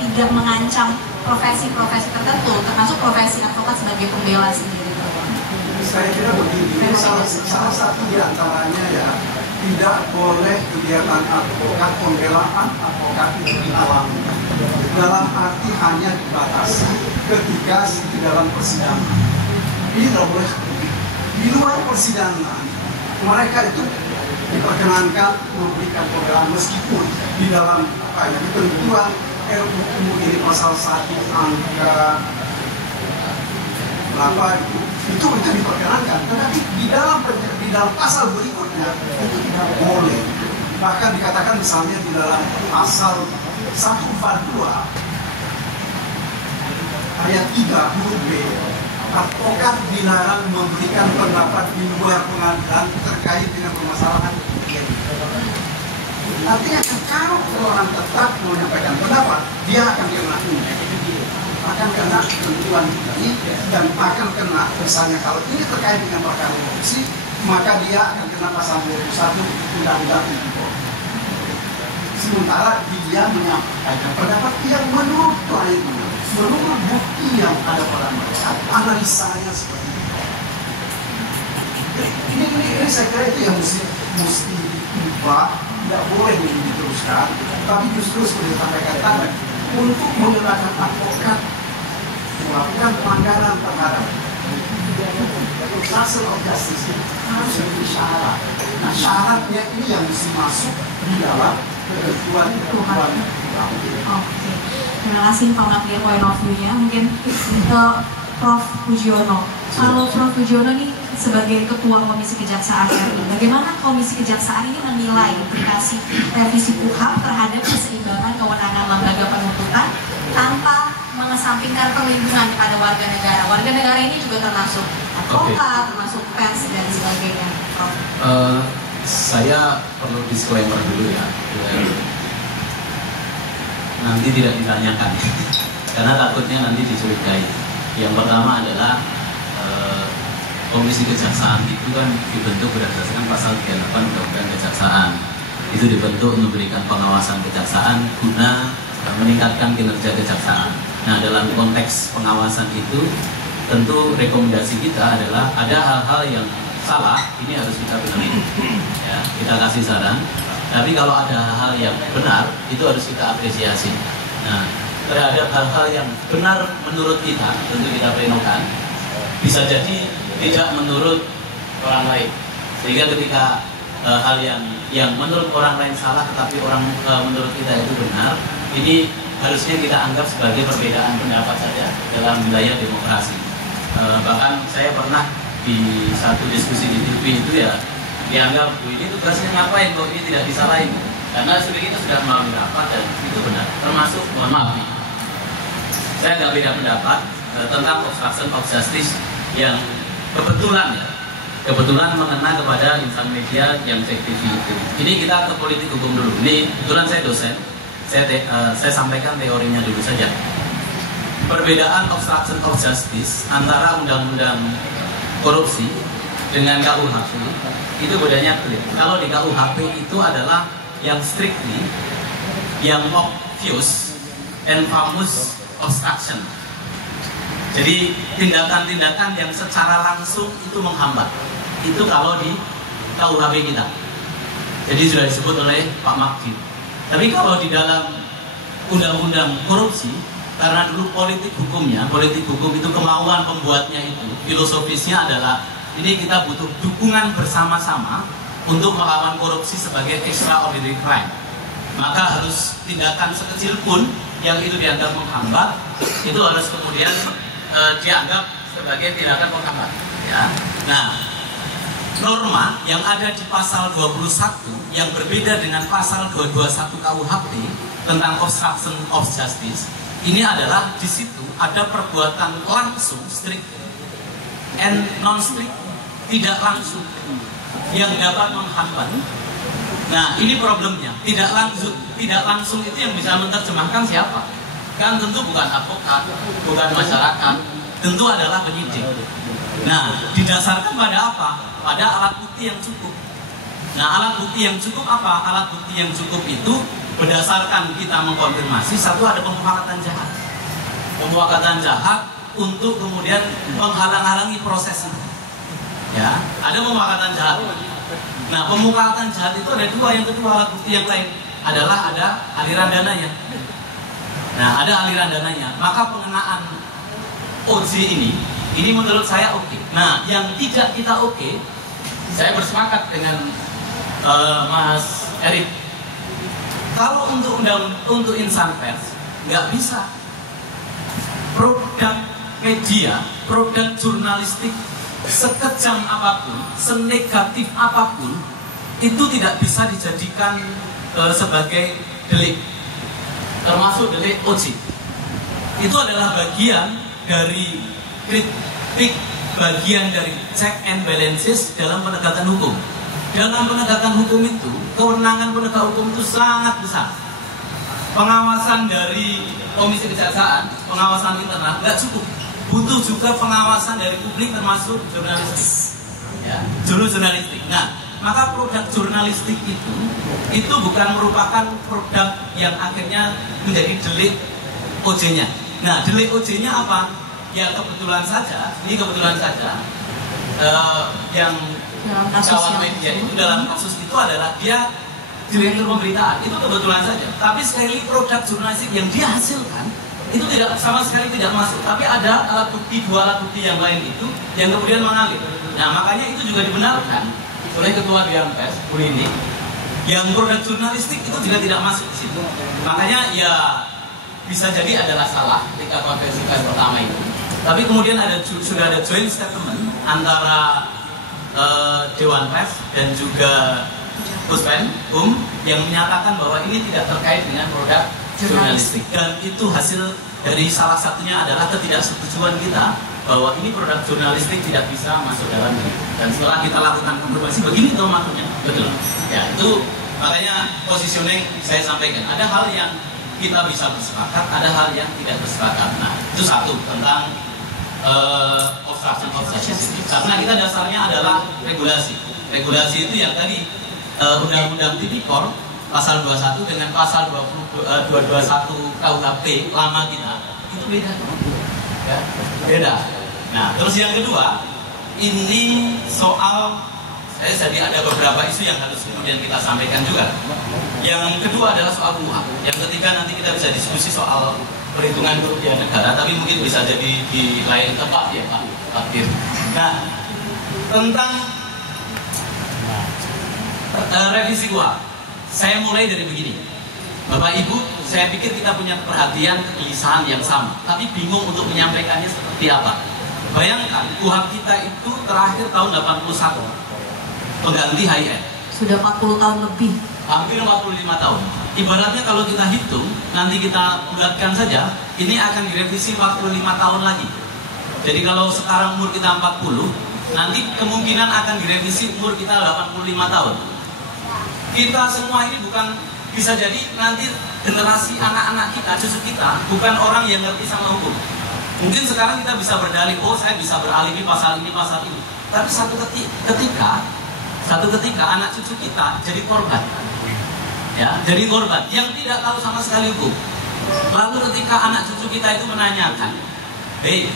tidak mengancam profesi-profesi tertentu, termasuk profesi advokat sebagai pembela sendiri. Saya kira begini, salah satu di antaranya ya, tidak boleh kegiatan advokat, pembelaan advokat itu dialami. Dalam arti hanya dibatasi ketika di dalam persidangan. Ini tidak boleh. Di luar persidangan, mereka itu diperkenankan memberikan pembelaan meskipun di dalam ketentuan RUU ini pasal 1 angka berapa itu menjadi diperkenankan, tetapi di dalam pasal berikutnya itu tidak boleh. Bahkan dikatakan misalnya di dalam pasal 142 ayat 3 huruf B, advokat dilarang memberikan pendapat di luar pengadilan terkait dengan permasalahan ini. Artinya kalau orang tetap menyampaikan pendapat, dia akan kena akan kena ketentuan ini dan akan kena, misalnya kalau ini terkait dengan perkara korupsi, maka dia akan kena pasal 21 Undang-Undang Tipikor. Sementara dia menyampaikan pendapat yang menurut kliennya, menurut bukti yang ada pada mereka, analisanya seperti itu. Ini saya kira itu yang mesti diubah, tidak boleh diteruskan, tapi justru seperti sampaikan tadi, untuk mengenakan advokat melakukan pelanggaran terhadap obstruction of justice harus menjadi syarat. Nah syaratnya ini yang mesti masuk di dalam ketentuan. Oke, terima kasih Pak Magdir point of view-nya. Mungkin Prof. Pujiono. Kalau Prof. Pujiono ini sebagai Ketua Komisi Kejaksaan RI, bagaimana Komisi Kejaksaan ini menilai implikasi revisi KUHP terhadap keseimbangan kewenangan lembaga penuntutan tanpa mengesampingkan perlindungan kepada warga negara? Warga negara ini juga termasuk advokat, termasuk pers dan sebagainya. Prof. Saya perlu disclaimer dulu ya. Nanti tidak ditanyakan karena takutnya nanti dicurigai. Yang pertama adalah Komisi Kejaksaan itu kan dibentuk berdasarkan pasal 38 Undang-Undang Kejaksaan. Itu dibentuk memberikan pengawasan kejaksaan guna meningkatkan kinerja kejaksaan. Nah, dalam konteks pengawasan itu tentu rekomendasi kita adalah ada hal-hal yang salah, ini harus kita benahi. Ya, kita kasih saran. Tapi kalau ada hal-hal yang benar, itu harus kita apresiasi. Nah, terhadap hal-hal yang benar menurut kita, tentu kita plenokan. Bisa jadi tidak menurut orang lain. Sehingga ketika hal yang menurut orang lain salah, tetapi menurut kita itu benar, ini harusnya kita anggap sebagai perbedaan pendapat saja dalam wilayah demokrasi. Bahkan saya pernah di satu diskusi di TV itu ya dianggap ini tugasnya ngapain kok ini tidak disalahin, karena kita sudah melalui rapat dan itu benar, termasuk mohon maaf nih, saya nggak beda pendapat tentang obstruction of justice yang kebetulan mengena kepada insan media yang cek TV itu. Ini kita ke politik hukum dulu. Ini kebetulan saya dosen, saya sampaikan teorinya dulu saja. Perbedaan obstruction of justice antara undang-undang korupsi dengan KUHP itu bedanya clear. Kalau di KUHP itu adalah yang strictly, yang obvious and famous obstruction. Jadi tindakan-tindakan yang secara langsung itu menghambat. Itu kalau di KUHP kita. Jadi sudah disebut oleh Pak Makji. Tapi kalau di dalam undang-undang korupsi, karena dulu politik hukum itu kemauan pembuatnya itu, filosofisnya adalah ini kita butuh dukungan bersama-sama untuk melawan korupsi sebagai extraordinary crime. Maka harus tindakan sekecil pun yang itu dianggap menghambat, itu harus kemudian dianggap sebagai tindakan penghambat. Ya. Nah, norma yang ada di pasal 21 yang berbeda dengan pasal 221 KUHP tentang obstruction of justice, ini adalah di situ ada perbuatan langsung strict and non strict, tidak langsung yang dapat menghambat. Nah, ini problemnya. Tidak langsung itu yang bisa menerjemahkan siapa? Kan tentu bukan advokat, bukan masyarakat, tentu adalah penyidik. Nah, didasarkan pada apa? Pada alat bukti yang cukup. Nah, alat bukti yang cukup apa? Alat bukti yang cukup itu berdasarkan kita mengkonfirmasi, satu ada pemufakatan jahat. Pemufakatan jahat untuk kemudian menghalang-halangi proses itu. Ya, ada pemufakatan jahat. Nah, pemufakatan jahat itu ada dua. Yang kedua, alat bukti yang lain adalah ada aliran dananya. Nah, ada aliran dananya. Maka pengenaan OJ ini menurut saya oke. Nah, yang tidak kita oke, saya bersepakat dengan Mas Erik. Kalau untuk insan pers nggak bisa. Produk media, produk jurnalistik sekejam apapun, senegatif apapun, itu tidak bisa dijadikan sebagai delik, termasuk delik OJ. Itu adalah bagian dari kritik, bagian dari check and balances dalam penegakan hukum. Dalam penegakan hukum itu, kewenangan penegak hukum itu sangat besar. Pengawasan dari Komisi Kejaksaan, pengawasan internal nggak cukup. Butuh juga pengawasan dari publik termasuk jurnalistik. Ya, jurnalistik. Nah, maka produk jurnalistik itu bukan merupakan produk yang akhirnya menjadi delik OJ-nya. Nah, delik OJ-nya apa? Ya kebetulan saja yang kawan media itu dalam kasus itu adalah dia direktur pemberitaan, itu kebetulan saja. Tapi sekali produk jurnalistik yang dia hasilkan itu tidak sama sekali tidak masuk. Tapi ada dua alat bukti yang lain itu yang kemudian mengalir. Nah, makanya itu juga dibenarkan oleh Ketua Dewan Pers, Bu Lini, yang produk jurnalistik itu juga tidak masuk di situ. Makanya ya bisa jadi adalah salah ketika konferensi pers pertama itu. Tapi kemudian sudah ada joint statement antara Dewan Pers dan juga Puspen yang menyatakan bahwa ini tidak terkait dengan produk jurnalistik. Dan itu hasil dari salah satunya adalah ketidaksetujuan kita bahwa ini produk jurnalistik tidak bisa masuk dalam ini. Dan setelah kita lakukan konfirmasi, begini tuh maksudnya, betul. Ya, itu makanya positioning saya sampaikan. Ada hal yang kita bisa bersepakat, ada hal yang tidak bersepakat. Nah, itu satu tentang obstruction of justice. Karena kita dasarnya adalah regulasi. Regulasi itu yang tadi Undang-Undang Tipikor pasal 21 dengan pasal 221 KUHP lama kita itu beda, ya, beda. Nah, terus yang kedua, ini soal jadi ada beberapa isu yang harus kemudian kita sampaikan juga. Yang kedua adalah soal KUHP. Yang ketiga nanti kita bisa diskusi soal perhitungan kerugian negara, tapi mungkin bisa jadi di lain tempat ya Pak Fakir. Nah, tentang revisi KUHP, saya mulai dari begini. Bapak Ibu, saya pikir kita punya perhatian kegelisahan yang sama, tapi bingung untuk menyampaikannya seperti apa. Bayangkan, KUHP kita itu terakhir tahun 81, pengganti HIN. Sudah 40 tahun lebih. Hampir 45 tahun. Ibaratnya kalau kita hitung, nanti kita bulatkan saja, ini akan direvisi 45 tahun lagi. Jadi kalau sekarang umur kita 40, nanti kemungkinan akan direvisi umur kita 85 tahun. Kita semua ini bukan, bisa jadi nanti generasi anak-anak kita, cucu kita, bukan orang yang ngerti sama hukum. Mungkin sekarang kita bisa berdalih, oh saya bisa beralibi pasal ini, pasal ini. Tapi satu ketika anak cucu kita jadi korban. Ya, jadi korban yang tidak tahu sama sekali hukum. Lalu ketika anak cucu kita itu menanyakan, hei,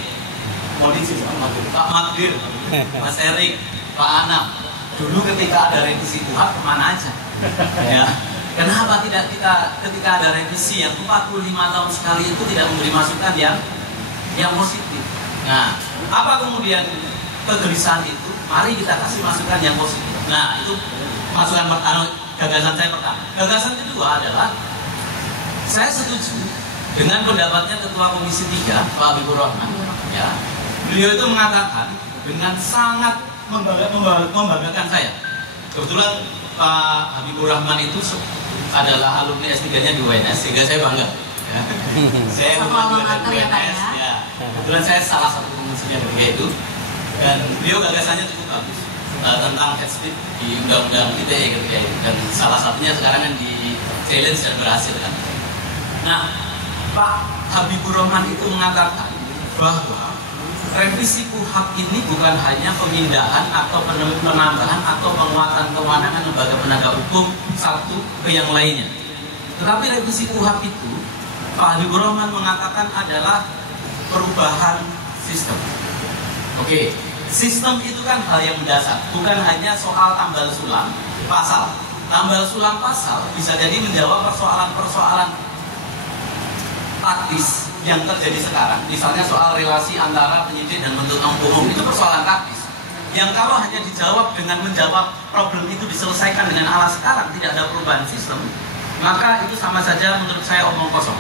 Pak Magdir, Mas Erik, Pak Anam, dulu ketika ada revisi KUHP kemana aja? Ya, kenapa tidak kita ketika ada revisi yang 45 tahun sekali itu tidak memberi masukan yang positif? Nah, apa kemudian kegelisahan itu? Mari kita kasih masukan yang positif. Nah, itu masukan pertama. Gagasan saya pertama. Gagasan kedua adalah saya setuju dengan pendapatnya Ketua Komisi 3 Pak Habibur Rahman. Ya, beliau itu mengatakan dengan sangat membanggakan saya. Kebetulan Pak Habibur Rahman itu adalah alumni S3-nya di UNS, sehingga saya bangga. Ya. Saya juga dari UNS. Ya. Kebetulan saya salah satu pengisinya dari itu. Dan beliau gagasannya cukup bagus. Tentang head speed di undang-undang ITE ketika itu, dan salah satunya sekarang kan di challenge dan berhasil kan. Nah, Pak Habibur Rahman itu mengatakan bahwa revisi KUHP ini bukan hanya pemindahan atau penambahan atau penguatan kewenangan lembaga penegak hukum satu ke yang lainnya, tetapi revisi KUHP itu Pak Habibur Rahman mengatakan adalah perubahan sistem. Oke. Sistem itu kan hal yang mendasar, bukan hanya soal tambal sulam pasal. Tambal sulam pasal bisa jadi menjawab persoalan-persoalan taktis yang terjadi sekarang. Misalnya soal relasi antara penyidik dan penuntut umum, itu persoalan taktis. Yang kalau hanya dijawab dengan menjawab problem itu diselesaikan dengan ala sekarang, tidak ada perubahan sistem, maka itu sama saja menurut saya omong kosong.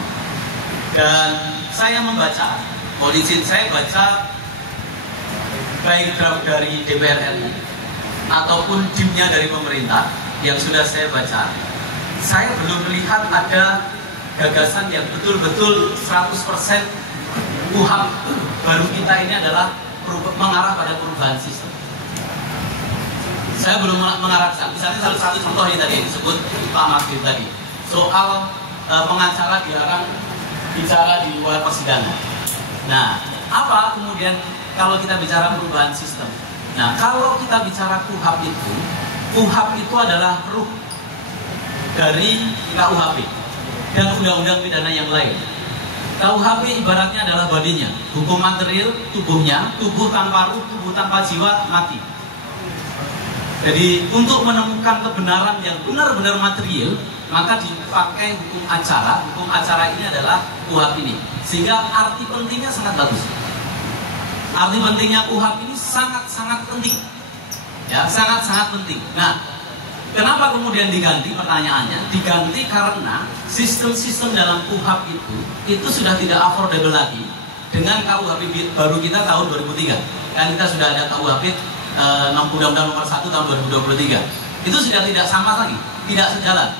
Dan saya membaca, saya baca baik draft dari DPR RI ataupun DIM-nya dari pemerintah yang sudah saya baca, saya belum melihat ada gagasan yang betul-betul 100% KUHP baru kita ini adalah mengarah pada perubahan sistem. Saya belum mengarah ke sana. Misalnya salah satu contoh ini tadi yang disebut Pak Magdir tadi, soal pengacara dilarang bicara di luar persidangan. Nah, apa kemudian kalau kita bicara perubahan sistem? Nah, kalau kita bicara KUHP itu adalah ruh dari KUHP dan undang-undang pidana yang lain. KUHP ibaratnya adalah bodinya, hukum material, tubuhnya, tubuh tanpa ruh, tubuh tanpa jiwa, mati. Jadi untuk menemukan kebenaran yang benar-benar material, maka dipakai hukum acara. Hukum acara ini adalah KUHP ini, sehingga arti pentingnya sangat bagus. Arti pentingnya KUHP ini sangat-sangat penting, ya, sangat-sangat penting. Nah, kenapa kemudian diganti? Pertanyaannya, diganti karena sistem-sistem dalam KUHP itu sudah tidak affordable lagi dengan KUHP baru kita tahun 2003. Kan kita sudah ada KUHP Undang-Undang Nomor 1 tahun 2023. Itu sudah tidak sama lagi, tidak sejalan.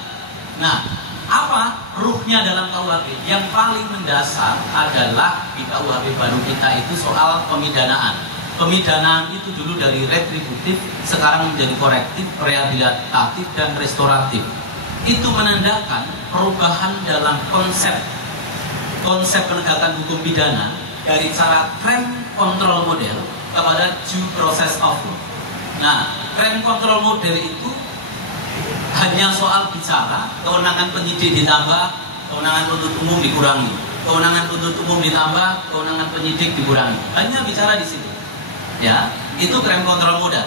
Nah, apa ruhnya dalam KUHP? Yang paling mendasar adalah di KUHP baru kita itu soal pemidanaan. Pemidanaan itu dulu dari retributif, sekarang menjadi korektif, rehabilitatif, dan restoratif. Itu menandakan perubahan dalam konsep penegakan hukum pidana dari cara crime control model kepada due process of law. Nah, crime control model itu hanya soal bicara, kewenangan penyidik ditambah, kewenangan penuntut umum dikurangi, kewenangan penuntut umum ditambah, kewenangan penyidik dikurangi. Hanya bicara di situ. Ya, itu crime control modal.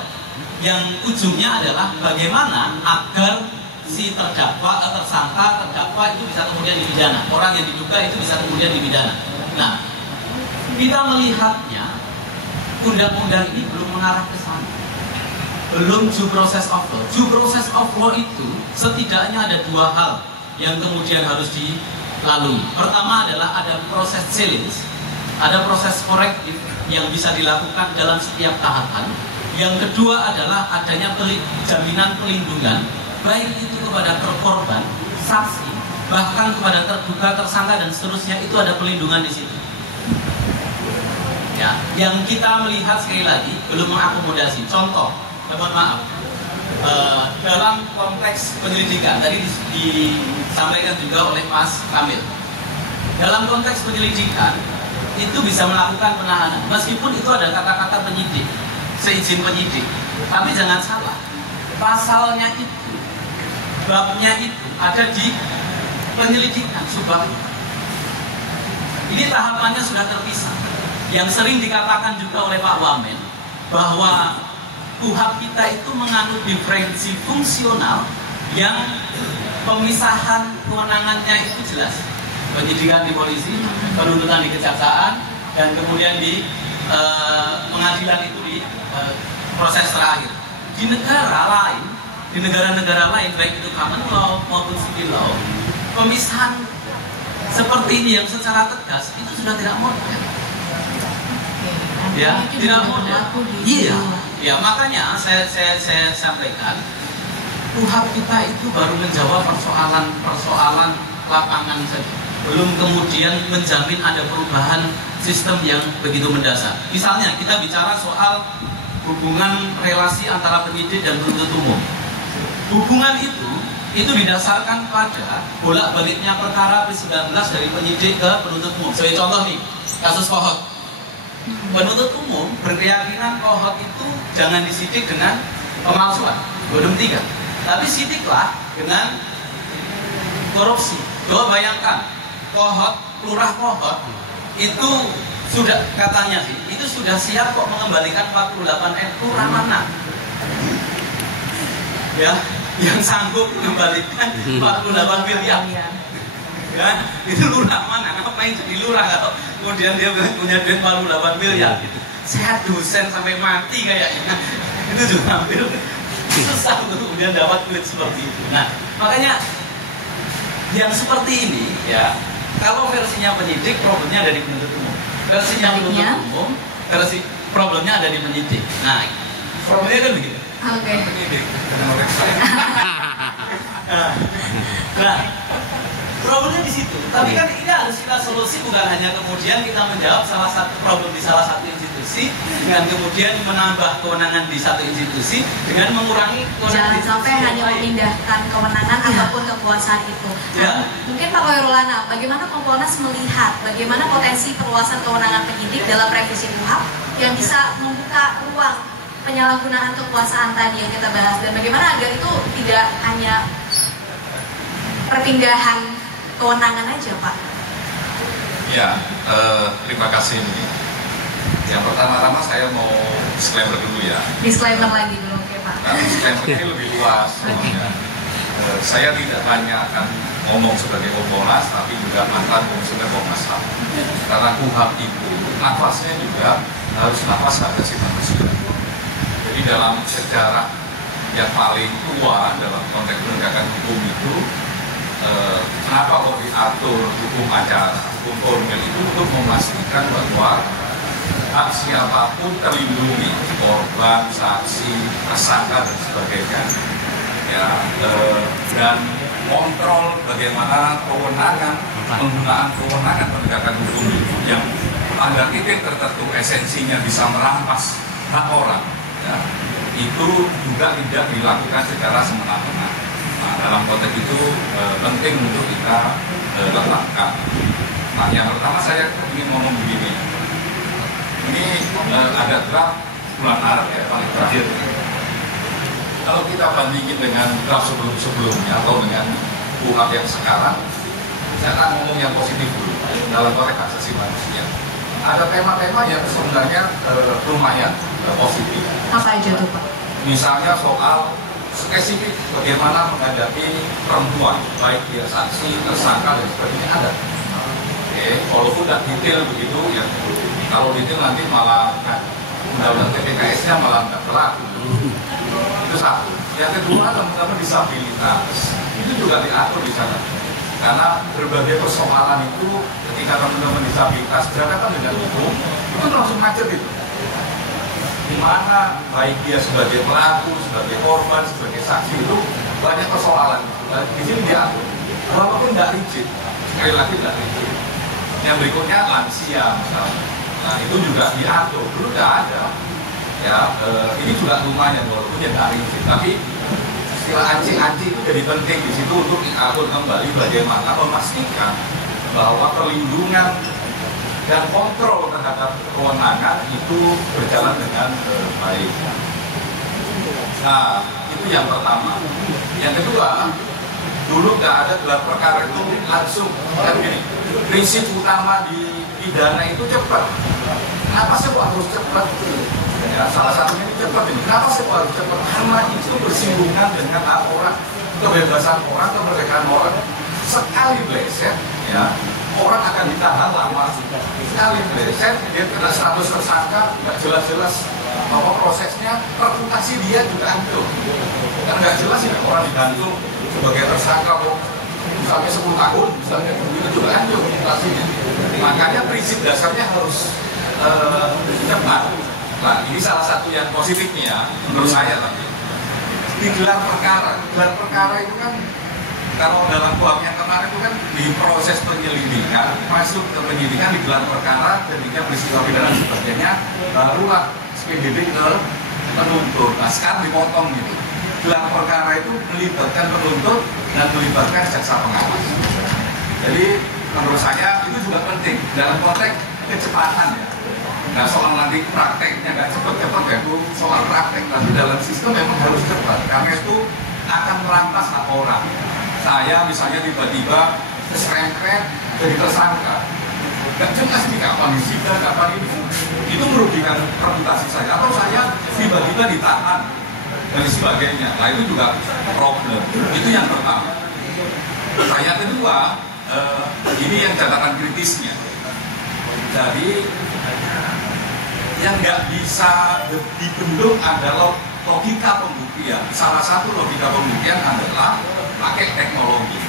Yang ujungnya adalah bagaimana agar si terdakwa, tersangka, terdakwa itu bisa kemudian dipidana. Orang yang diduga itu bisa kemudian dipidana. Nah, kita melihatnya undang-undang ini belum mengarah ke sana. Belum due process of law. Due process of law itu setidaknya ada dua hal yang kemudian harus dilalui. Pertama adalah ada proses challenge, ada proses korektif yang bisa dilakukan dalam setiap tahapan. Yang kedua adalah adanya jaminan pelindungan, baik itu kepada korban, saksi, bahkan kepada terduga, tersangka dan seterusnya, itu ada pelindungan di situ. Ya, yang kita melihat sekali lagi belum mengakomodasi. Contoh, mohon maaf, dalam konteks penyelidikan tadi disampaikan juga oleh Mas Kamil. Dalam konteks penyelidikan itu bisa melakukan penahanan, meskipun itu ada kata-kata penyidik, seizin penyidik. Tapi jangan salah, pasalnya itu, babnya itu ada di penyelidikan subbab. Ini tahapannya sudah terpisah. Yang sering dikatakan juga oleh Pak Wamen bahwa KUHP kita itu menganut diferensi fungsional yang pemisahan kewenangannya itu jelas. Penyidikan di polisi, penuntutan di kejaksaan, dan kemudian di pengadilan itu di proses terakhir. Di negara lain, di negara-negara lain, baik itu common law maupun civil law, pemisahan seperti ini yang secara tegas itu sudah tidak modern. Ya, tidak modern. Iya. Ya, makanya saya sampaikan KUHP kita itu baru menjawab persoalan lapangan saja. Belum kemudian menjamin ada perubahan sistem yang begitu mendasar. Misalnya kita bicara soal hubungan relasi antara penyidik dan penuntut umum. Hubungan itu didasarkan pada bolak-baliknya perkara P19 dari penyidik ke penuntut umum. Sebagai contoh nih, kasus Kohot. Penuntut umum berkeyakinan Kohot itu jangan disidik dengan pemalsuan, volume 3, tapi sidiklah dengan korupsi. Coba bayangkan, Kohot, lurah Kohot itu sudah, katanya sih, itu sudah siap kok mengembalikan 48M. Lurah mana? Ya, yang sanggup mengembalikan 48 miliar. Ya, itu lurah mana? Ngapain jadi lurah kalau kemudian dia punya duit 48 miliar gitu. Saya dosen sampai mati kayaknya. Itu juga hampir susah untuk kemudian dapat duit seperti itu. Nah, makanya yang seperti ini ya, kalau versinya penyidik problemnya ada di penuntut umum. Versinya penuntut umum, problemnya ada di penyidik. Nah, problemnya kan begitu. Oke. Penyidik dengan orang lain. Nah, problemnya di situ. Tapi kan ini harus kita solusi, bukan hanya kemudian kita menjawab salah satu problem di salah satu institusi dengan kemudian menambah kewenangan di satu institusi dengan mengurangi kewenangan. Jangan sampai hanya memindahkan kewenangan ataupun kekuasaan itu. Nah, mungkin Pak Khairul, bagaimana Kompolnas melihat bagaimana potensi perluasan kewenangan penyidik dalam revisi KUHP yang bisa membuka ruang penyalahgunaan kekuasaan tadi yang kita bahas, dan bagaimana agar itu tidak hanya perpindahan kewenangan aja, Pak? Ya, terima kasih. Yang pertama-tama saya mau disclaimer dulu ya. Disclaimer lagi dulu, oke Pak. Nah, disclaimer ini lebih luas. Saya tidak hanya akan ngomong sebagai Kompolnas, tapi juga mantan komisioner Komnas HAM. Karena KUHP itu nafasnya juga harus nafas hak asasi manusia. Jadi dalam sejarah yang paling tua dalam konteks penegakan hukum itu, kenapa kok diatur hukum acara, hukum formil itu untuk memastikan bahwa hak siapapun terlindungi, korban, saksi, tersangka dan sebagainya. Ya, dan kontrol bagaimana kewenangan, penggunaan kewenangan penegakan hukum itu yang pada titik tertentu esensinya bisa merampas hak orang, ya, itu juga tidak dilakukan secara semena-mena. Nah, dalam konteks itu penting untuk kita letakkan. Nah, yang pertama saya ingin ngomong begini. Ini ada draft bulan Maret ya, paling terakhir. kalau kita bandingin dengan draft sebelumnya atau dengan KUHP yang sekarang, saya akan ngomong yang positif dulu dalam konteks hak asasi manusia. Ada tema-tema yang sebenarnya lumayan positif. Apa aja tuh Pak? Misalnya soal spesifik bagaimana menghadapi perempuan, baik dia saksi, tersangka dan sebagainya ada. Oke, walaupun tidak detail begitu ya. Kalau detail nanti malah undang-undang TPKS-nya malah nggak berlaku. Itu satu. Yang kedua, teman-teman disabilitas itu juga diatur di sana. Karena berbagai persoalan itu ketika teman-teman disabilitas berhadapan dengan hukum itu langsung macet itu. Di mana baik dia sebagai pelaku, sebagai korban, sebagai saksi itu banyak persoalan. Di sini diatur. Walaupun tidak rigid, sekali lagi tidak rigid. Yang berikutnya lansia misalnya. Nah itu juga diatur. Dulu tidak ada. Ya, ini juga lumayan walaupun ya tidak rigid. Tapi istilah anjing-anjing itu jadi penting di situ untuk diatur kembali bagaimana memastikan bahwa perlindungan dan kontrol terhadap kewenangan itu berjalan dengan baik. Nah, itu yang pertama. Yang kedua, dulu nggak ada gelar perkara itu langsung kan gini. Prinsip utama di pidana itu cepat. Kenapa sih kok harus cepat? Ya, salah satunya ini cepat ini. Kenapa sih harus cepat? Karena itu bersinggungan dengan hak orang, kebebasan orang, kemerdekaan orang. Sekali bleset, ya, orang akan ditahan lama. Sekali bleset, dia kena status tersangka, nggak jelas-jelas bahwa prosesnya, reputasi dia juga hancur. Kan nggak jelas ya orang digantung sebagai tersangka kok misalnya 10 tahun, misalnya itu juga hancur reputasinya. Makanya prinsip dasarnya harus cepat. Nah, ini salah satu yang positifnya menurut saya tapi di gelar perkara itu kan kalau dalam KUHP yang kemarin itu kan di proses penyelidikan masuk ke penyidikan di gelar perkara ketika peristiwa pidana dan sebagainya barulah SPDB ke penuntut. Nah sekarang dipotong gitu. Gelar perkara itu melibatkan penuntut dan melibatkan jaksa pengawas. Jadi menurut saya itu juga penting dalam konteks kecepatan ya. Nah soal nanti prakteknya nggak cepat-cepat ya itu soal praktek, tapi dalam sistem memang harus cepat karena itu akan merampas hak orang. Saya misalnya tiba-tiba keserempet jadi tersangka, nggak jelas nih kapan disita, kapan ini, itu merugikan reputasi saya. Atau saya tiba-tiba ditahan dan sebagainya. Nah itu juga problem. Itu yang pertama. Nah yang kedua, ini yang catatan kritisnya. Jadi yang nggak bisa dibendung adalah logika pembuktian. Salah satu logika pembuktian adalah pakai teknologi.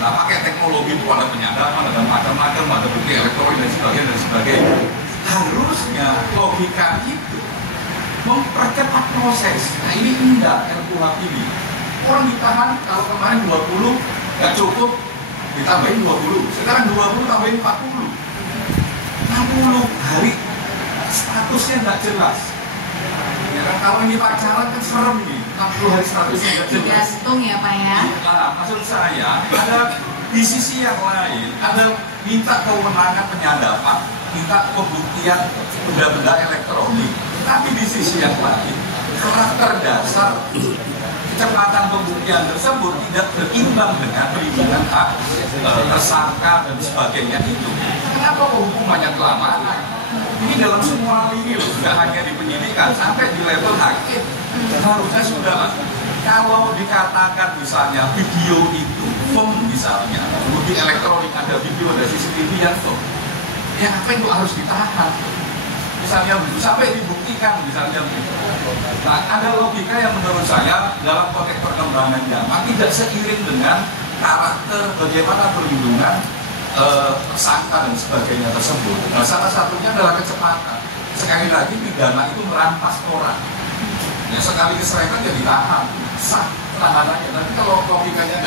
Nah, pakai teknologi itu ada penyadapan, ada macam-macam, ada bukti elektronik dan sebagainya. Harusnya logika itu mempercepat proses. Nah, ini enggak RKUHP ini. Orang ditahan kalau kemarin 20 nggak cukup, ditambahin 20. Sekarang 20 tambahin 40. 60 hari statusnya nggak jelas. Ya kan kalau ini pacaran kan serem nih. 60 hari statusnya nggak jelas. Digantung ya Pak ya. Nah, maksud saya ada di sisi yang lain ada minta kewenangan penyadapan, minta pembuktian benda-benda elektronik. Tapi di sisi yang lain karakter dasar kecepatan pembuktian tersebut tidak berimbang dengan perlindungan hak tersangka dan sebagainya itu. Kenapa hukumannya kelamaan? Ini dalam semua lini loh, tidak hanya di penyidikan, sampai di level hakim. Harusnya sudah lah. Kalau dikatakan misalnya video itu, misalnya, bukti elektronik ada video, ada CCTV yang ya apa itu harus ditahan? Misalnya sampai dibuktikan misalnya. Nah, ada logika yang menurut saya dalam konteks perkembangan zaman tidak seiring dengan karakter bagaimana perlindungan tersangka dan sebagainya tersebut. Nah, salah satunya adalah kecepatan. Sekali lagi pidana itu merampas orang. Ya, sekali keserempet ya ditahan, sah tahanannya. Tapi kalau logikanya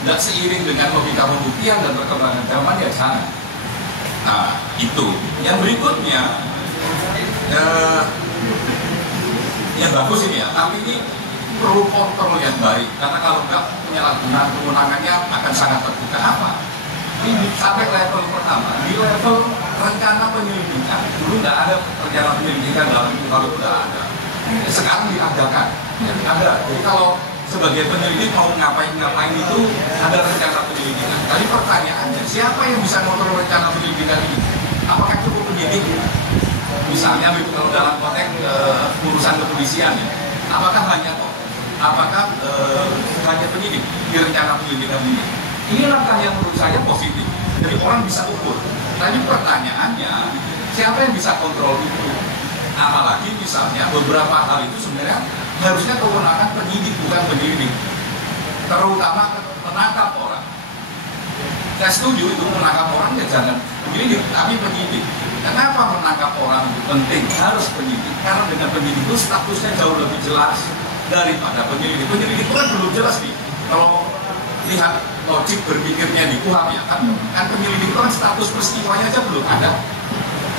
tidak seiring dengan logika pembuktian dan perkembangan zaman ya sana. Nah, itu. Yang berikutnya, yang bagus ini ya, tapi ini perlu kontrol yang baik. Karena kalau enggak penyalahgunaan kewenangannya akan sangat terbuka. Apa? Ini sampai level pertama, di level rencana penyelidikan. Dulu nggak ada rencana penyelidikan dalam itu, kalau sudah ada. sekarang diadakan. Ada. Jadi kalau sebagai penyelidik mau ngapain itu ada rencana penyelidikan. Tadi pertanyaannya, siapa yang bisa mengontrol rencana penyelidikan ini? Apakah cukup penyidik? Misalnya kalau dalam konteks urusan kepolisian ya, apakah hanya penyidik di rencana penyelidikan ini? Ini langkah yang menurut saya positif. Jadi orang bisa ukur. Tapi pertanyaannya, siapa yang bisa kontrol itu? Apalagi misalnya beberapa hal itu sebenarnya harusnya kewenangan penyidik bukan penyelidik. Terutama menangkap orang. Saya setuju itu menangkap orang ya jangan penyelidik, tapi penyidik. Kenapa menangkap orang itu penting? Harus penyidik. Karena dengan penyidik itu statusnya jauh lebih jelas daripada penyelidik. Penyelidik itu kan belum jelas nih. Kalau lihat logik berpikirnya di KUHP ya kan penyelidik itu kan status peristiwanya aja belum ada.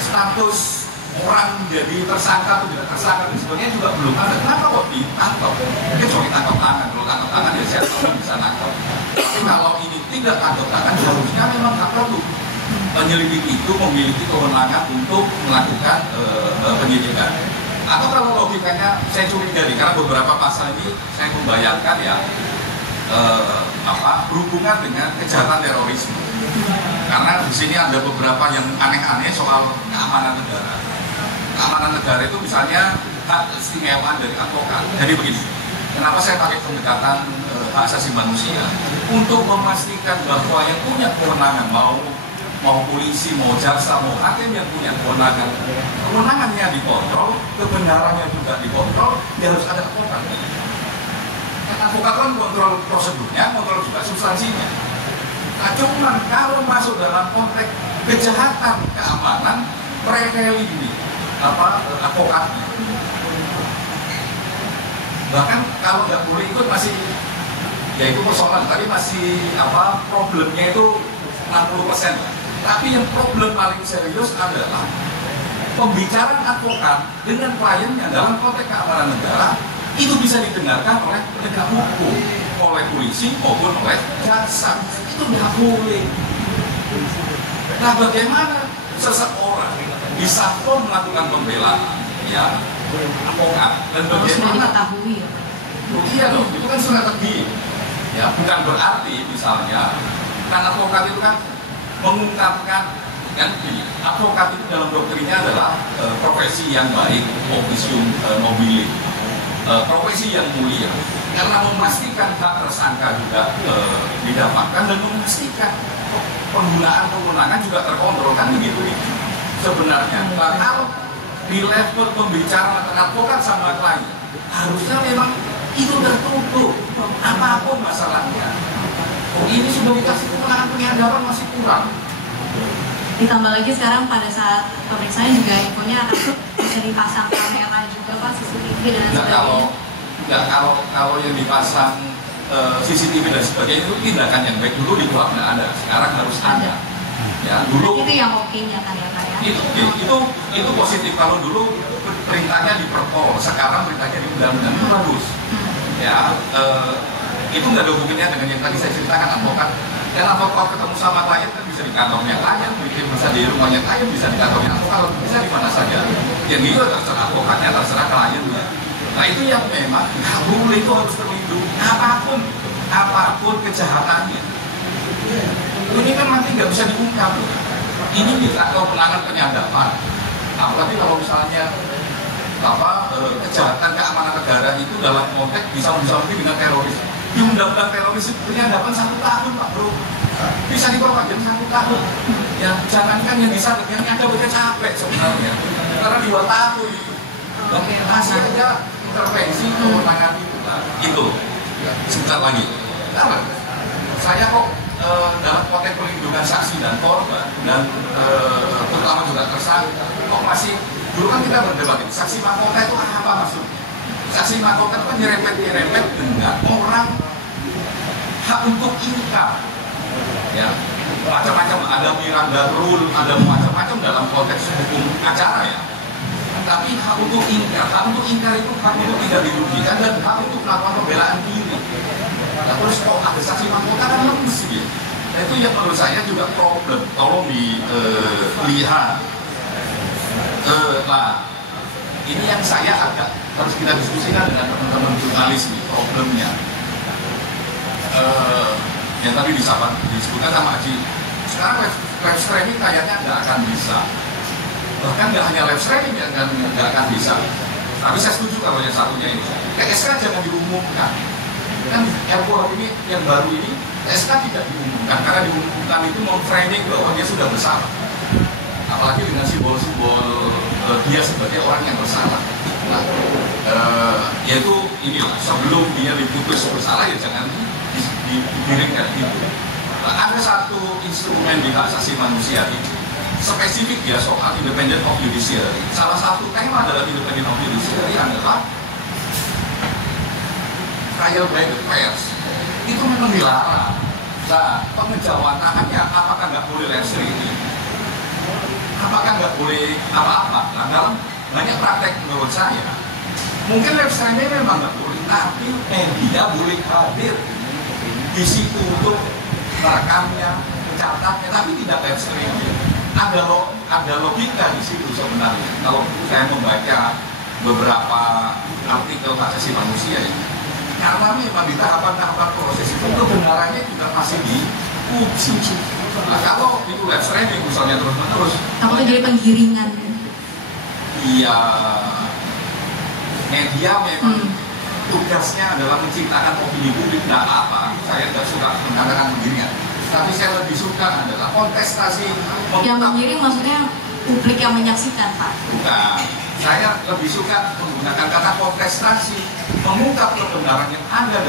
Status orang jadi tersangka atau tidak tersangka dan sebagainya juga belum ada. Kenapa kok ditangkap? Mungkin cuma ditangkap tangan. Kalau tangkap tangan ya saya tahu bisa nangkap. Tapi kalau ini tidak tangkap tangan, harusnya memang tak perlu. Penyelidik itu memiliki kewenangan untuk melakukan penyidikan. Atau kalau logikanya saya curiga karena beberapa pasal ini saya membayangkan ya berhubungan dengan kejahatan terorisme. Karena di sini ada beberapa yang aneh-aneh soal keamanan negara. Keamanan negara itu misalnya hak keistimewaan dari advokat. Jadi begini, kenapa saya pakai pendekatan hak asasi manusia? Untuk memastikan bahwa yang punya kewenangan mau polisi, mau jaksa, mau hakim yang punya kewenangannya dikontrol, kebenarannya juga dikontrol, dia harus ada advokat. Advokat kan kontrol prosedurnya, kontrol juga substansinya. Nah, cuman kalau masuk dalam konteks kejahatan keamanan, mereka ini advokatnya. Bahkan kalau nggak boleh ikut masih, ya itu persoalan. Tadi masih problemnya itu 60%. Tapi yang problem paling serius adalah pembicaraan advokat dengan kliennya dalam konteks keamanan negara itu bisa didengarkan oleh penegak hukum, oleh polisi maupun oleh jaksa. Itu nggak boleh. Nah, bagaimana seseorang bisa melakukan pembelaan, ya, advokat, dan bagaimana diketahui ya? Iya loh, itu kan strategi. Ya, bukan berarti misalnya kan advokat itu kan mengungkapkan kan ini. Advokat itu dalam doktrinnya adalah profesi yang baik, officium nobile. Profesi yang mulia karena memastikan hak tersangka juga didapatkan dan memastikan penggunaan kewenangan juga terkontrol kan begitu sebenarnya. Nah, kalau di level pembicaraan antara advokat sama klien harusnya memang itu tertutup apapun masalahnya. Ini sudah dikasih kewenangan penyadapan masih kurang. Ditambah lagi sekarang pada saat pemeriksaan juga infonya akan bisa dipasang kamera juga Pak, CCTV dan sebagainya. Kalau yang dipasang CCTV dan sebagainya itu tindakan yang baik. Dulu di KUHP nggak ada, sekarang harus ada. Ya dulu itu yang oke-nya kan ya Pak ya. Itu positif. Kalau dulu perintahnya di Perpol, sekarang perintahnya di undang-undang itu bagus. Ya itu nggak ada hubungannya dengan yang tadi saya ceritakan advokat. Dan advokat ketemu sama klien kan bisa di kantornya klien, bisa di rumahnya klien, bisa di kantornya advokat, bisa di mana saja. Yang itu terserah advokatnya, terserah kliennya. Nah itu yang memang nggak boleh, itu harus terlindungi apapun kejahatannya. Ini kan nanti nggak bisa diungkap. Ini kita kewenangan penyadapan. Apalagi kalau misalnya kejahatan keamanan negara itu dalam konteks bisa mungkin dengan teroris. Di undang-undang teroris itu penyadapan 1 tahun Pak Bro, bisa diperpanjang 1 tahun. Ya jangankan yang disangka, yang ada baca capek sebenarnya karena 2 tahun itu. Oke, masih aja intervensi kewenangan itu. Sebentar lagi. Karena saya kok dalam konteks perlindungan saksi dan korban dan terutama juga tersangka kok masih, dulu kan kita berdebat ini saksi mahkota itu apa maksudnya? Saksi mahkota itu kan nyerempet dengan orang hak untuk ingkar, ya macam-macam, ada Miranda rule, ada macam-macam dalam konteks hukum acara ya. Tapi hak untuk ingkar itu hak untuk tidak dirugikan dan hak untuk melakukan pembelaan diri. Nah, terus kok ada saksi mahkota kan lemes gitu. Nah, itu yang menurut saya juga problem. Tolong dilihat. Nah, ini yang saya agak harus kita diskusikan dengan teman-teman jurnalis nih problemnya. Yang tadi disebutkan sama Aji, sekarang live streaming kayaknya nggak akan bisa. Bahkan nggak hanya live streaming yang nggak akan bisa. Tapi saya setuju kalau yang satunya ini, TSK jangan diumumkan. Kan airport ini yang baru ini, TSK tidak diumumkan karena diumumkan itu memframing bahwa dia sudah bersalah. Apalagi dengan simbol-simbol dia sebagai orang yang bersalah. Nah, yaitu inilah sebelum dia diputus bersalah ya jangan dikirimkan gitu. Nah, ada satu instrumen di hak asasi manusia ini spesifik ya soal independent of judiciary. Salah satu tema dalam independent of judiciary adalah trial by the pairs. Itu memang dilarang. Nah, pengejawantahannya apakah nggak boleh live streaming? Apakah nggak boleh apa-apa? Nah, dalam banyak praktek menurut saya, mungkin live streaming memang nggak boleh, tapi media boleh hadir di situ untuk merekamnya, mencatatnya, tapi tidak live streaming. Ada logika di situ sebenarnya. Kalau saya membaca beberapa artikel hak asasi manusia ini, karena memang di tahapan-tahapan proses itu kebenarannya juga masih diuji. Nah, kalau itu live streaming misalnya terus-menerus, apa itu jadi penggiringan? Iya, media memang tugasnya adalah menciptakan opini publik. Nah apa, saya tidak suka mengatakan penggiringan. Tapi saya lebih suka adalah kontestasi. Yang menggiring maksudnya publik yang menyaksikan, Pak? Bukan. Saya lebih suka menggunakan kata kontestasi, mengungkap kebenaran yang ada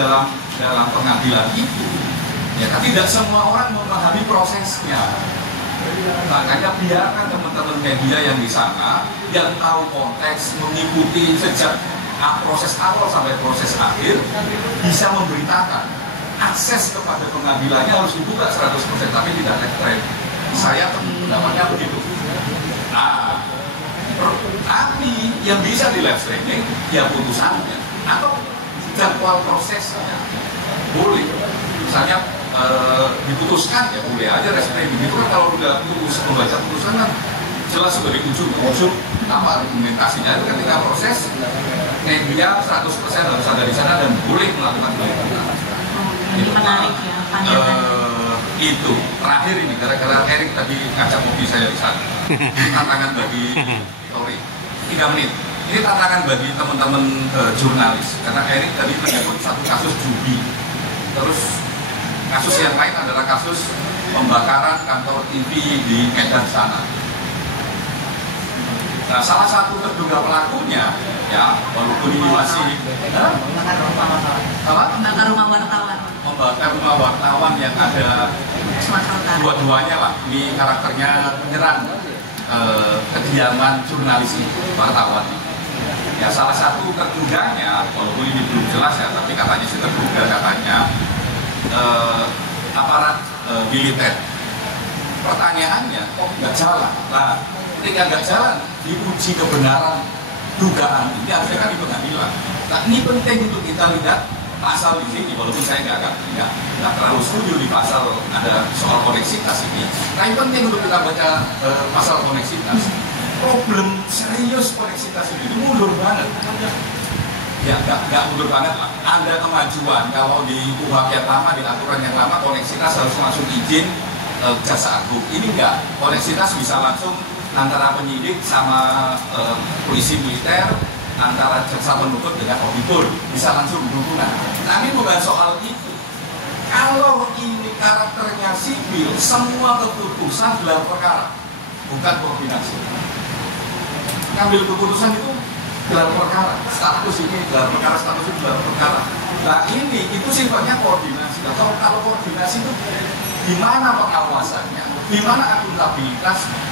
dalam pengadilan itu. Ya, tapi tidak semua orang memahami prosesnya. Makanya biarkan teman-teman media yang di sana yang tahu konteks, mengikuti sejak proses awal sampai proses akhir, bisa memberitakan. Akses kepada pengadilannya harus dibuka 100%, tapi tidak live. Saya pendapatnya begitu. Nah, tapi yang bisa di live streaming ya putusannya atau jadwal prosesnya boleh. Misalnya diputuskan ya boleh aja live streaming. Itu kan kalau udah membaca putusan kan jelas sudah di ujung apa argumentasinya. Itu ketika proses media 100% harus ada di sana dan boleh melakukan peliputan. Ini menarik ya pandangan. Itu terakhir ini gara-gara Erik tadi ngajak mobil saya di sana. Tantangan bagi 3 menit. Ini tantangan bagi teman-teman jurnalis karena Erik tadi menyebut satu kasus judi. Terus kasus yang lain adalah kasus pembakaran kantor TV di Medan sana. Nah, salah satu terduga pelakunya, ya, walaupun ini masih Membakar rumah wartawan. Membakar rumah wartawan yang ada dua-duanya lah. Ini karakternya menyerang kediaman jurnalis ini, wartawan. Ya, salah satu terduganya, walaupun ini belum jelas ya, tapi katanya sih terduga katanya aparat militer. Pertanyaannya, kok nggak jalan? Nah, ketika nggak jalan, diuji kebenaran dugaan ini harusnya kan di pengadilan. Nah, ini penting untuk kita lihat pasal di sini, walaupun saya nggak terlalu setuju di pasal ada soal koneksitas ini. Tapi penting untuk kita baca pasal koneksitas. Problem serius koneksitas ini mundur banget. Ya, nggak mundur banget lah. Ada kemajuan kalau di KUHP yang lama, di aturan yang lama, koneksitas harus langsung izin jaksa agung. Ini enggak, koneksitas bisa langsung antara penyidik sama polisi militer, antara jaksa penuntut dengan auditor, bisa langsung berhubungan. Tapi bukan soal itu. Kalau ini karakternya sipil, semua keputusan gelar perkara, bukan koordinasi. Ngambil keputusan itu gelar perkara, status ini gelar perkara, status ini gelar perkara. Nah ini itu sifatnya koordinasi. Atau kalau koordinasi itu di mana pengawasannya, di mana akuntabilitasnya.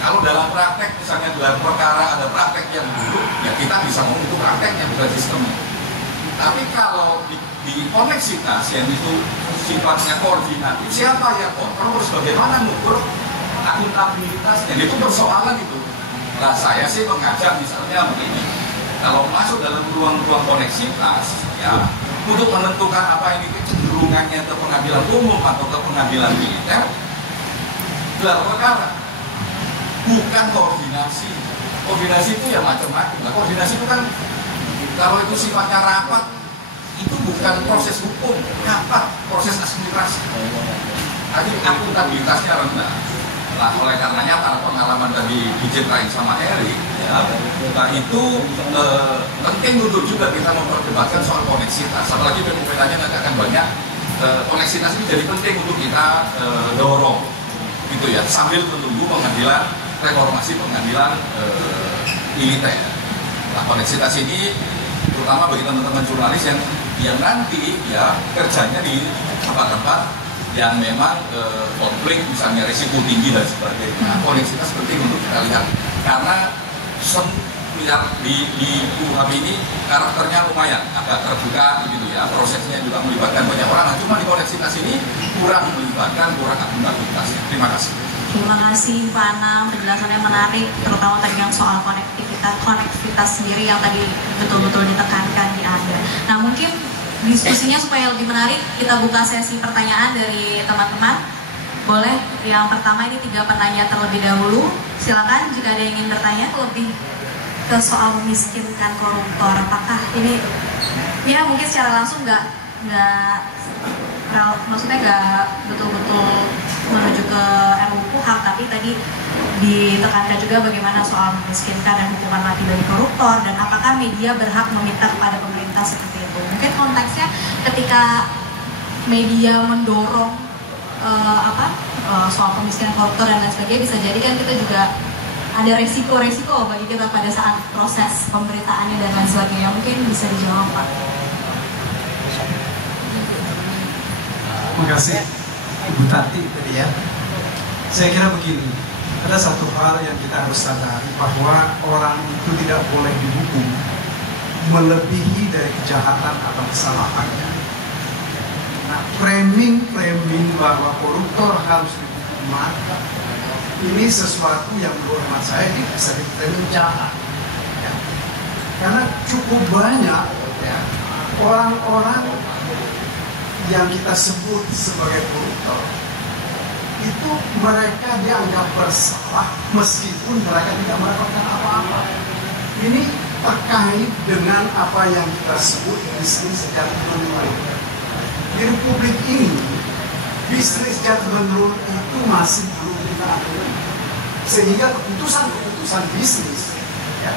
Kalau dalam praktek misalnya gelar perkara ada praktek yang buruk, ya kita bisa ngomong itu prakteknya bukan sistemnya. Tapi kalau di koneksitas yang itu sifatnya koordinatif, siapa yang kontrol, bagaimana mengukur akuntabilitasnya, itu persoalan itu. Nah saya sih mengajak misalnya begini, kalau masuk dalam ruang-ruang koneksitas, ya untuk menentukan apa ini kecenderungannya ke pengadilan umum atau ke pengadilan militer, gelar perkara. Bukan koordinasi. koordinasi itu ya macam-macam. Nah, koordinasi itu kan kalau itu sifatnya rapat, itu bukan proses hukum, rapat, proses administrasi. Jadi akuntabilitasnya rendah. Nah, oleh karenanya para pengalaman tadi diceritain sama Erik, ya, nah itu penting untuk juga kita memperdebatkan soal koneksitas. Apalagi fenomena-nya nanti akan banyak. Koneksitas ini jadi penting untuk kita dorong, gitu ya, sambil menunggu pengadilan reformasi pengadilan militer. Nah, koneksitas ini terutama bagi teman-teman jurnalis yang nanti ya kerjanya di tempat-tempat yang memang konflik, misalnya risiko tinggi dan sebagainya. Koneksitas penting untuk kita lihat karena di UHP ini karakternya lumayan agak terbuka begitu ya, prosesnya juga melibatkan banyak orang. Nah, cuma di koneksitas ini kurang melibatkan, kurang akuntabilitas. Terima kasih. Terima kasih Pak Anam, penjelasannya menarik, terutama tadi yang soal konektivitas sendiri yang tadi betul-betul ditekankan di Anda. Nah, mungkin diskusinya supaya lebih menarik, kita buka sesi pertanyaan dari teman-teman. Boleh, yang pertama ini 3 penanya terlebih dahulu. Silakan jika ada yang ingin bertanya lebih ke soal memiskinkan koruptor. Apakah ini, ya mungkin secara langsung maksudnya nggak betul-betul menuju ke RUU KUHP, tapi tadi ditekankan juga bagaimana soal memiskinkan dan hukuman mati bagi koruptor, dan apakah media berhak meminta kepada pemerintah seperti itu. Mungkin konteksnya ketika media mendorong soal pemiskinan koruptor dan lain sebagainya, bisa jadi kan kita juga ada resiko-resiko bagi kita pada saat proses pemberitaannya dan lain sebagainya. Mungkin bisa dijawab, Pak. Terima kasih Ibu Tati tadi ya. Saya kira begini, ada satu hal yang kita harus sadari bahwa orang itu tidak boleh dihukum melebihi dari kejahatan atau kesalahannya. Nah, framing bahwa koruptor harus dihukum mati, ini sesuatu yang menurut hemat saya ini bisa diframing jahat. Ya. Karena cukup banyak ya, orang-orang yang kita sebut sebagai koruptor itu mereka dianggap bersalah meskipun mereka tidak melakukan apa-apa. Ini terkait dengan apa yang kita sebut bisnis judgment rule. Di Republik ini bisnis judgment rule itu masih belum kita akui, sehingga keputusan bisnis ya,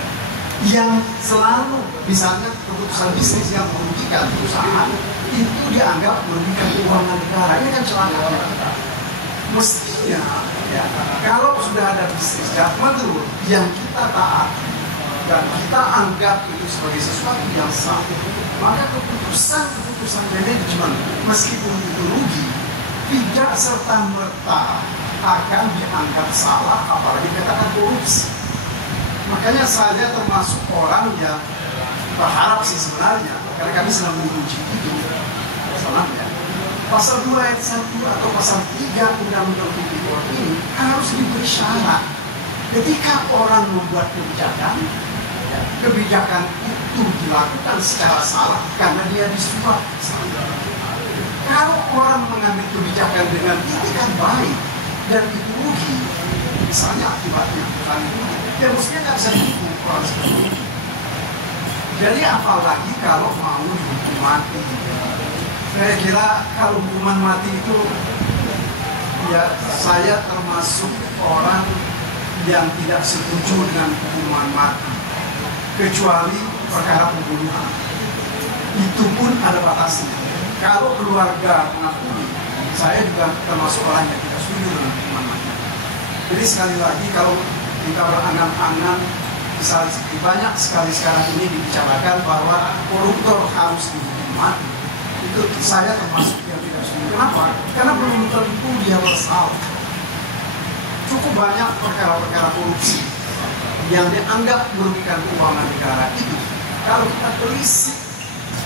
yang selalu misalnya keputusan bisnis yang merugikan perusahaan itu dianggap merugikan keuangan negara. Ini kan celaka. Mestinya ya, kalau sudah ada bisnis judgment rule yang kita taat dan kita anggap itu sebagai sesuatu yang sah, maka keputusan manajemen meskipun itu rugi tidak serta-merta akan dianggap salah, apalagi dikatakan korupsi. Makanya saya termasuk orang yang berharap sih sebenarnya, karena kami sedang menguji itu, ya, pasal 2 ayat 1 atau pasal 3 Undang-Undang Tipikor ini harus diberi syarat. Ketika orang membuat kebijakan, ya, kebijakan itu dilakukan secara salah karena dia disuap. Kalau orang mengambil kebijakan dengan itikat baik dan itu rugi, misalnya akibatnya perusahaan itu, ya mestinya nggak bisa dihukum orang seperti itu. Jadi apalagi kalau mau dihukum mati. Saya kira kalau hukuman mati itu, ya saya termasuk orang yang tidak setuju dengan hukuman mati, kecuali perkara pembunuhan. Itu pun ada batasnya. Kalau keluarga mengakui, saya juga termasuk orang yang tidak setuju dengan hukuman mati. Jadi sekali lagi kalau kita berangan-angan, misalnya banyak sekali sekarang ini dibicarakan bahwa koruptor harus dihukum mati. Itu saya termasuk yang tidak setuju. Kenapa? Karena belum tentu dia bersalah. Cukup banyak perkara-perkara korupsi yang dianggap merugikan keuangan negara itu, kalau kita telisik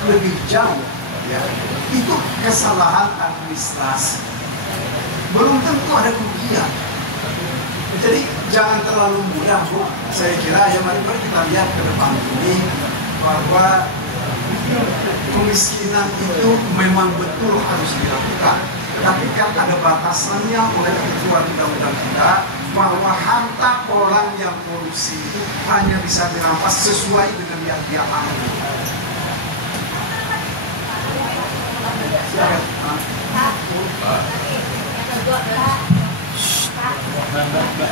lebih jauh, ya, itu kesalahan administrasi. Belum tentu ada kerugian. Jadi jangan terlalu mudah, Bu. Saya kira ya mari kita lihat ke depan ini bahwa kemiskinan itu memang betul harus dilakukan, tapi kan ada batasannya oleh ketentuan undang-undang kita bahwa harta orang yang korupsi itu hanya bisa dirampas sesuai dengan yang dia ambil.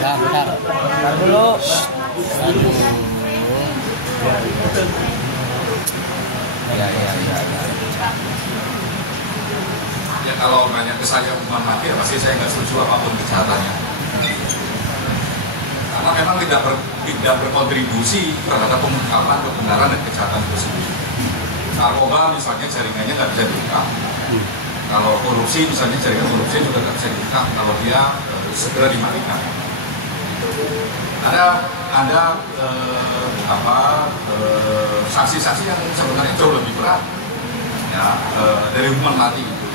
Bentar dulu. Ya kalau banyak ke saya hukuman mati, ya pasti saya nggak setuju apapun kejahatannya. Karena memang tidak berkontribusi terhadap pengungkapan kebenaran dan kejahatan itu sendiri. Narkoba misalnya jaringannya nggak bisa diungkap. Kalau korupsi misalnya jaringan korupsi juga nggak bisa diungkap kalau dia segera dimatikan. Ada saksi-saksi yang sebenarnya jauh lebih berat ya, dari hukuman mati itu.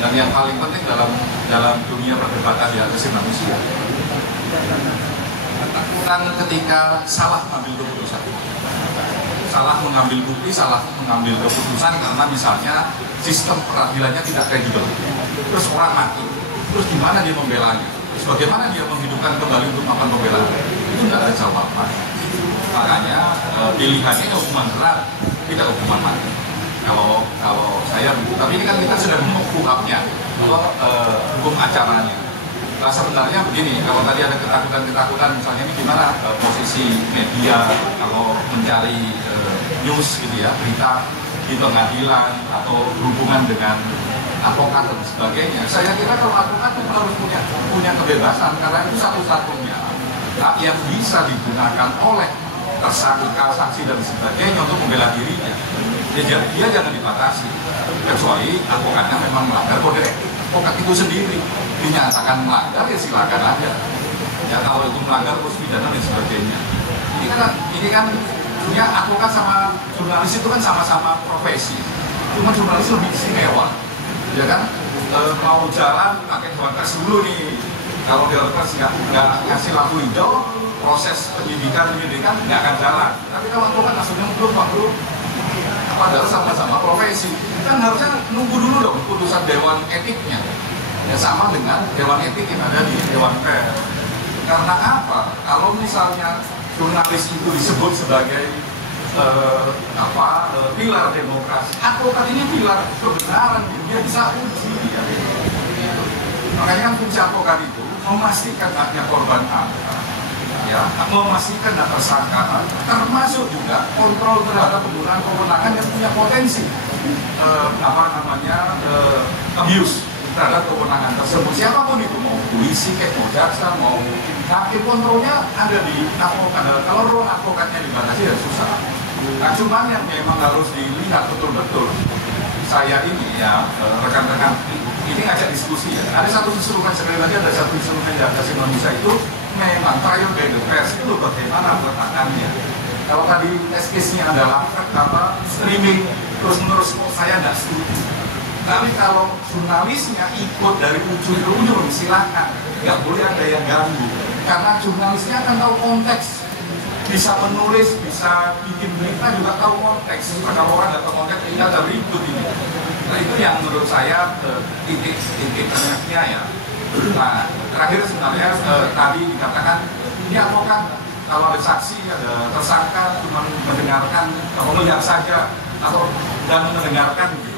Dan yang paling penting dalam dunia perdebatan di asasi manusia, ketakutan ketika salah mengambil keputusan, salah mengambil bukti, salah mengambil keputusan karena misalnya sistem peradilannya tidak kredibel, terus orang mati, terus gimana dia membelanya, terus bagaimana dia menghidupkan kembali untuk melakukan pembelaan, itu tidak ada jawaban. Makanya pilihannya hukuman berat, tidak hukuman mati. Kalau saya, tapi ini kan kita sudah mengukuhnya, hukum acaranya. Nah, sebenarnya begini, kalau tadi ada ketakutan misalnya ini gimana posisi media kalau mencari news gitu ya, berita di pengadilan atau hubungan dengan advokat dan sebagainya. Saya kira kalau advokat itu harus punya kebebasan karena itu satu-satunya hak yang bisa digunakan oleh tersangka, saksi dan sebagainya untuk membela dirinya. Dia jangan dibatasi, kecuali advokatnya memang melanggar kode etik. Advokat itu sendiri dinyatakan melanggar, ya silakan aja. Ya kalau itu melanggar terus pidana dan sebagainya. Ini kan punya advokat sama jurnalis itu kan sama-sama profesi. Cuma jurnalis lebih istimewa, ya kan? Mau jalan pakai dewan pers dulu nih. Kalau dewan pers nggak ngasih lampu hijau, proses penyidikan nggak akan jalan. Tapi kalau advokat langsungnya belum. Padahal sama-sama profesi, kan harusnya nunggu dulu dong putusan dewan etiknya. Ya sama dengan dewan etik yang ada di dewan pers. Karena apa? Kalau misalnya jurnalis itu disebut sebagai pilar demokrasi, advokat ini pilar kebenaran, dia bisa uji. Ya. Makanya kan fungsi advokat itu memastikan haknya korban ya, memastikan dan tersangka, termasuk juga kontrol terhadap penggunaan kewenangan yang punya potensi abuse terhadap kewenangan tersebut. Siapapun itu, mau polisi, mau jaksa, mau hakim, kontrolnya ada di advokat. Kalau ruang advokatnya dibatasi ya susah. Nah, cuman yang memang harus dilihat betul-betul. Saya ini ya rekan-rekan ini ngajak diskusi ya. Ada satu instrumen, sekali lagi ada satu instrumen di asasi manusia itu memang trial by the press itu bagaimana peletakannya. Kalau tadi test case-nya adalah streaming terus-menerus, saya tidak setuju. Tapi kalau jurnalisnya ikut dari ujung ke ujung, silakan, nggak boleh ada yang ganggu. Karena jurnalisnya akan tahu konteks, bisa menulis, bisa bikin berita juga tahu konteks. Kalau orang nggak tahu konteks, kita ada ribut ini. Nah itu yang menurut saya titik tengahnya ya. Nah, terakhir sebenarnya tadi dikatakan ini advokat kalau ada saksi, ada tersangka cuma mendengarkan atau melihat saja atau dan mendengarkan gitu.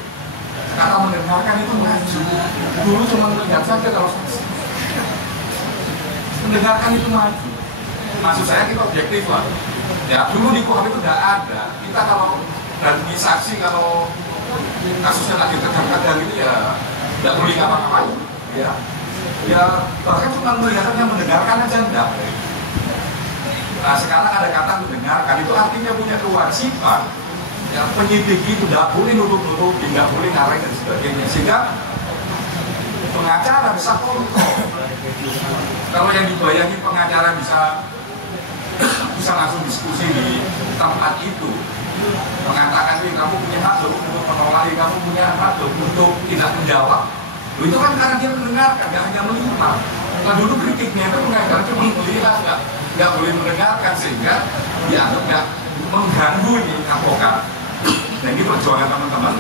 Kata mendengarkan itu maju. Dulu cuma melihat saja kalau saksi. Mendengarkan itu maju. Maksud saya kita objektif lah. Ya dulu di KUHP itu tidak ada. Kita kalau dan di saksi kalau kasusnya lagi terkadang gitu ya tidak boleh ngapa-ngapain. Ya bahkan cuma melihatnya, mendengarkan aja enggak. Nah sekarang ada kata mendengarkan, itu artinya punya kewajiban. Ya penyidik itu tidak boleh nutup-nutup, tidak boleh ngareng dan sebagainya. Sehingga pengacara bisa kontrol. Kalau yang dibayangin pengacara bisa langsung diskusi di tempat itu, mengatakan kamu punya hak untuk menolak, kamu punya hak untuk tidak menjawab. Itu kan karena dia mendengarkan, nggak hanya melihat. Nah dulu kritiknya itu mengajarkan cuma melihat, nggak boleh mendengarkan sehingga dianggap nggak mengganggu ini advokat. Dan ini perjuangan teman-teman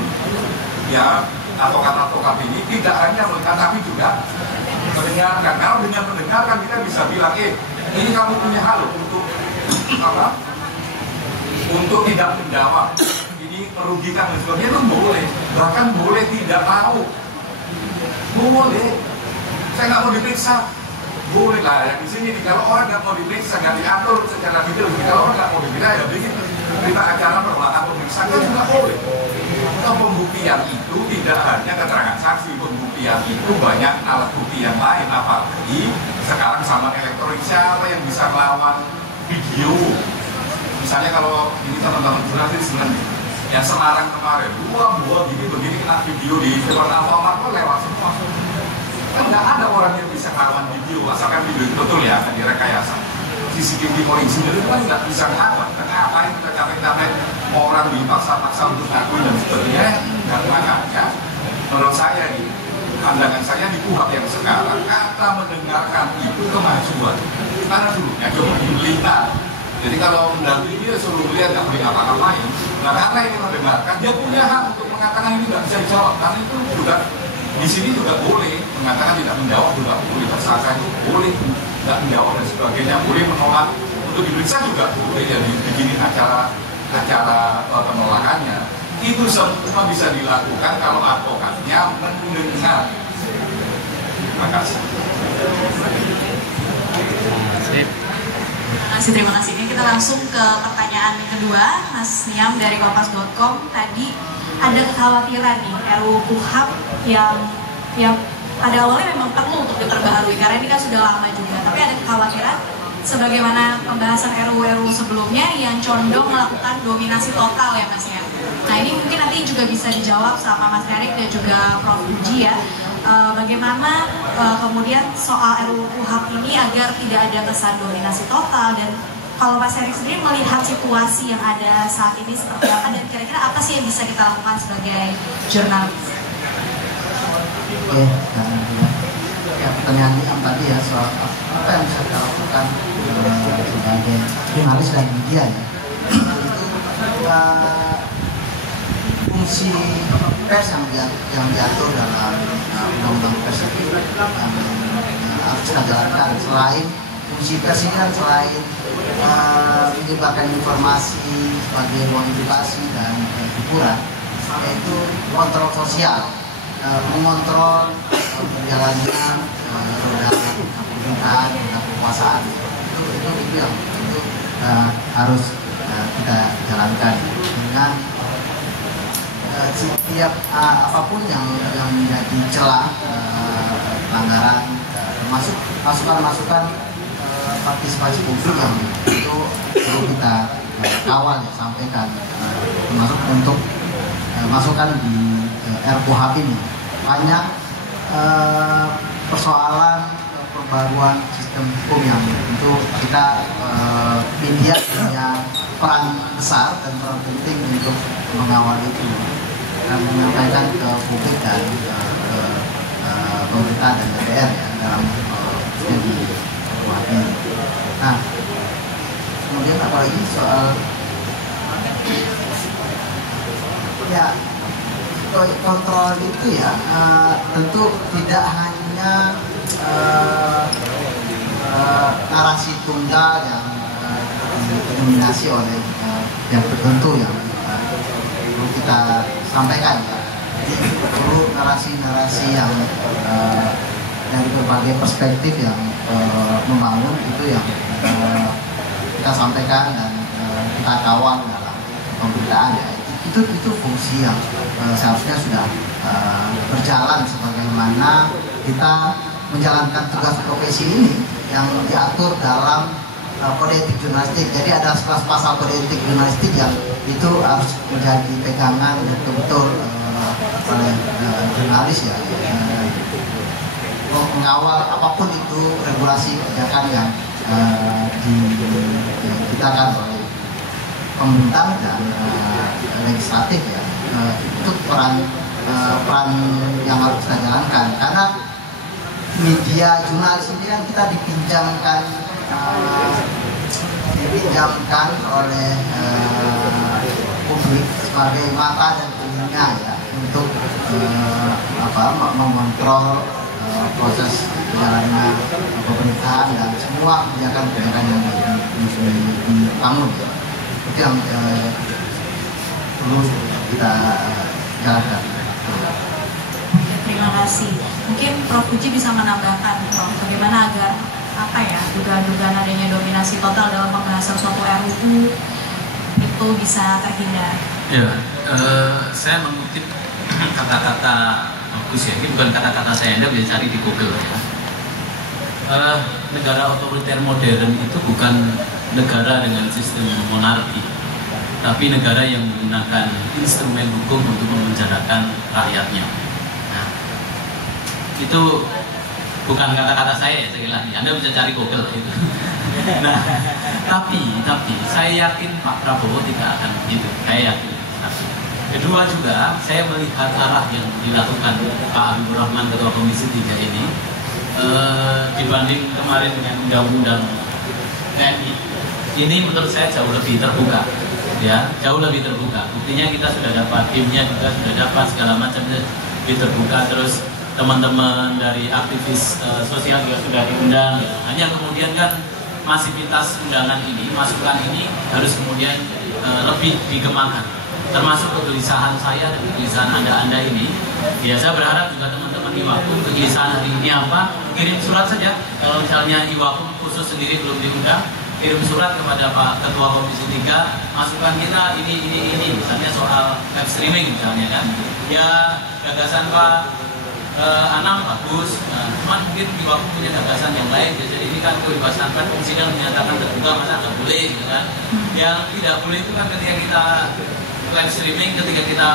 ya, advokat-advokat ini tidak hanya melihat tapi juga mendengarkan. Kalau dengan mendengarkan kita bisa bilang, ini kamu punya hak loh untuk apa? Untuk tidak menjawab. Ini merugikan dan sebagainya, itu boleh. Bahkan boleh tidak mau. Boleh. Saya nggak mau diperiksa. Boleh lah. Yang di sini kalau orang nggak mau diperiksa, nggak diatur secara detail. Kalau orang nggak mau diperiksa, ya bikin berita acara perlahan pemeriksaan juga boleh. Atau pembuktian itu tidak hanya keterangan saksi, pembuktian itu banyak alat bukti yang lain, apalagi sekarang sama elektronik, siapa yang bisa melawan video. Misalnya kalau ini teman-teman jurnalis sebenarnya yang Semarang kemarin, dua begini kena video di film Alfamart lewat semua. Kan nggak ada orang yang bisa melawan video, asalkan video itu betul ya, akan direkayasa. CCTV original itu kan nggak bisa ngelawan. Kenapa yang kita capek-capek orang dipaksa-paksa untuk ngaku dan sebagainya, nggak makanya. Menurut saya ini, pandangan saya di KUHP yang sekarang, kata mendengarkan itu kemajuan. Karena dulunya cuma melihat. Jadi kalau mendampingi dia suruh melihat nggak boleh apa-apain. Nah karena ini mendengarkan, dia punya hak untuk mengatakan ini nggak bisa dijawab. Karena itu juga di sini juga boleh mengatakan tidak menjawab, juga boleh tersangka itu boleh tidak menjawab dan sebagainya, boleh menolak untuk diperiksa juga boleh, jadi begini acara penolakannya. Itu semua bisa dilakukan kalau advokatnya mendengar. Terima kasih. Terima kasih. Ini kita langsung ke pertanyaan kedua, Mas Niam dari Kompas.com. Tadi ada kekhawatiran nih RUU KUHP yang pada awalnya memang perlu untuk diperbaharui karena ini kan sudah lama juga. Tapi ada kekhawatiran sebagaimana pembahasan RUU sebelumnya yang condong melakukan dominasi total ya Mas ya. Nah ini mungkin nanti juga bisa dijawab sama Mas Erik dan juga Prof. Uji ya. Bagaimana kemudian soal RUU KUHP ini agar tidak ada kesan dominasi total, dan kalau Mas Erik sendiri melihat situasi yang ada saat ini seperti apa, dan kira-kira apa sih yang bisa kita lakukan sebagai jurnalis? Oke, ya pertanyaan yang tadi ya soal apa yang bisa kita lakukan sebagai jurnalis dan media ya. Itu fungsi pers yang diatur dalam undang-undang pers itu harus kita jalankan. Selain fungsi pers ini kan selain menyebarkan informasi sebagai ruang edukasi dan hiburan, yaitu kontrol sosial, mengontrol berjalannya roda pemerintahan, roda kekuasaan. Itu yang harus kita jalankan dengan setiap apapun yang menjadi celah pelanggaran, termasuk masukan-masukan partisipasi publik yang itu perlu kita kawal ya, sampaikan, termasuk untuk masukan di RUU ini. Banyak persoalan perbaruan sistem hukum yang tentu kita media punya peran besar dan peran penting untuk mengawal itu dan menyampaikan ke publik dan ke pemerintah dan DPR ya dalam studi RUU ini. Nah, kemudian apalagi soal ya kontrol itu ya tentu tidak hanya narasi tunggal yang didominasi oleh yang tertentu yang perlu kita sampaikan ya. Jadi perlu narasi-narasi yang dari berbagai perspektif yang membangun itu yang kita sampaikan dan kita kawal dalam pemberitaan ya. Itu fungsi yang seharusnya sudah berjalan sebagaimana kita menjalankan tugas profesi ini yang diatur dalam kode etik jurnalistik. Jadi ada 11 pasal kode etik jurnalistik yang itu harus menjadi pegangan betul-betul oleh jurnalis ya, mengawal apapun itu regulasi kebijakan yang diciptakan oleh pemerintah dan legislatif ya. Itu peran yang harus kita jalankan, karena media jurnalis ini kan kita dipinjamkan oleh publik sebagai mata dan telinga ya untuk mengontrol proses perjalanan pemerintahan dan semua kebijakan-kebijakan yang dibangun. Itu yang perlu kita jalankan. Terima kasih. Mungkin Prof. Puji bisa menambahkan, Prof, bagaimana agar dugaan-dugaan adanya dominasi total dalam pembahasan suatu RUU itu bisa terhindar. Ya, saya mengutip kata-kata bagus ya. Ini bukan kata-kata saya, Anda bisa cari di Google ya. Negara otoriter modern itu bukan negara dengan sistem monarki, tapi negara yang menggunakan instrumen hukum untuk memenjarakan rakyatnya. Nah, itu bukan kata-kata saya ya, sekali lagi. Anda bisa cari Google itu. Nah, tapi saya yakin Pak Prabowo tidak akan begitu. Saya yakin. Kedua juga, saya melihat arah yang dilakukan Pak Habibur Rahman Ketua Komisi 3 ini dibanding kemarin dengan undang-undang TNI, ini menurut saya jauh lebih terbuka, ya, jauh lebih terbuka. Buktinya kita sudah dapat timnya, juga sudah dapat segala macamnya lebih terbuka. Terus teman-teman dari aktivis sosial juga sudah diundang. Ya. Hanya kemudian kan masivitas undangan ini, masukan ini harus kemudian lebih dikembangkan. Termasuk kegelisahan saya dan kegelisahan Anda ini. Ya, saya berharap juga teman-teman Iwakum, kegelisahan hari ini apa, kirim surat saja. Kalau misalnya Iwakum khusus sendiri belum diundang, kirim surat kepada Pak Ketua Komisi 3, masukan kita ini, misalnya soal live streaming misalnya kan. Ya, gagasan Pak Anam bagus, cuman mungkin Iwakum punya gagasan yang lain. Jadi ini kan kebebasan berfungsi dan menyatakan terbuka, masa nggak boleh gitu kan. Yang tidak boleh itu kan ketika kita live streaming, ketika kita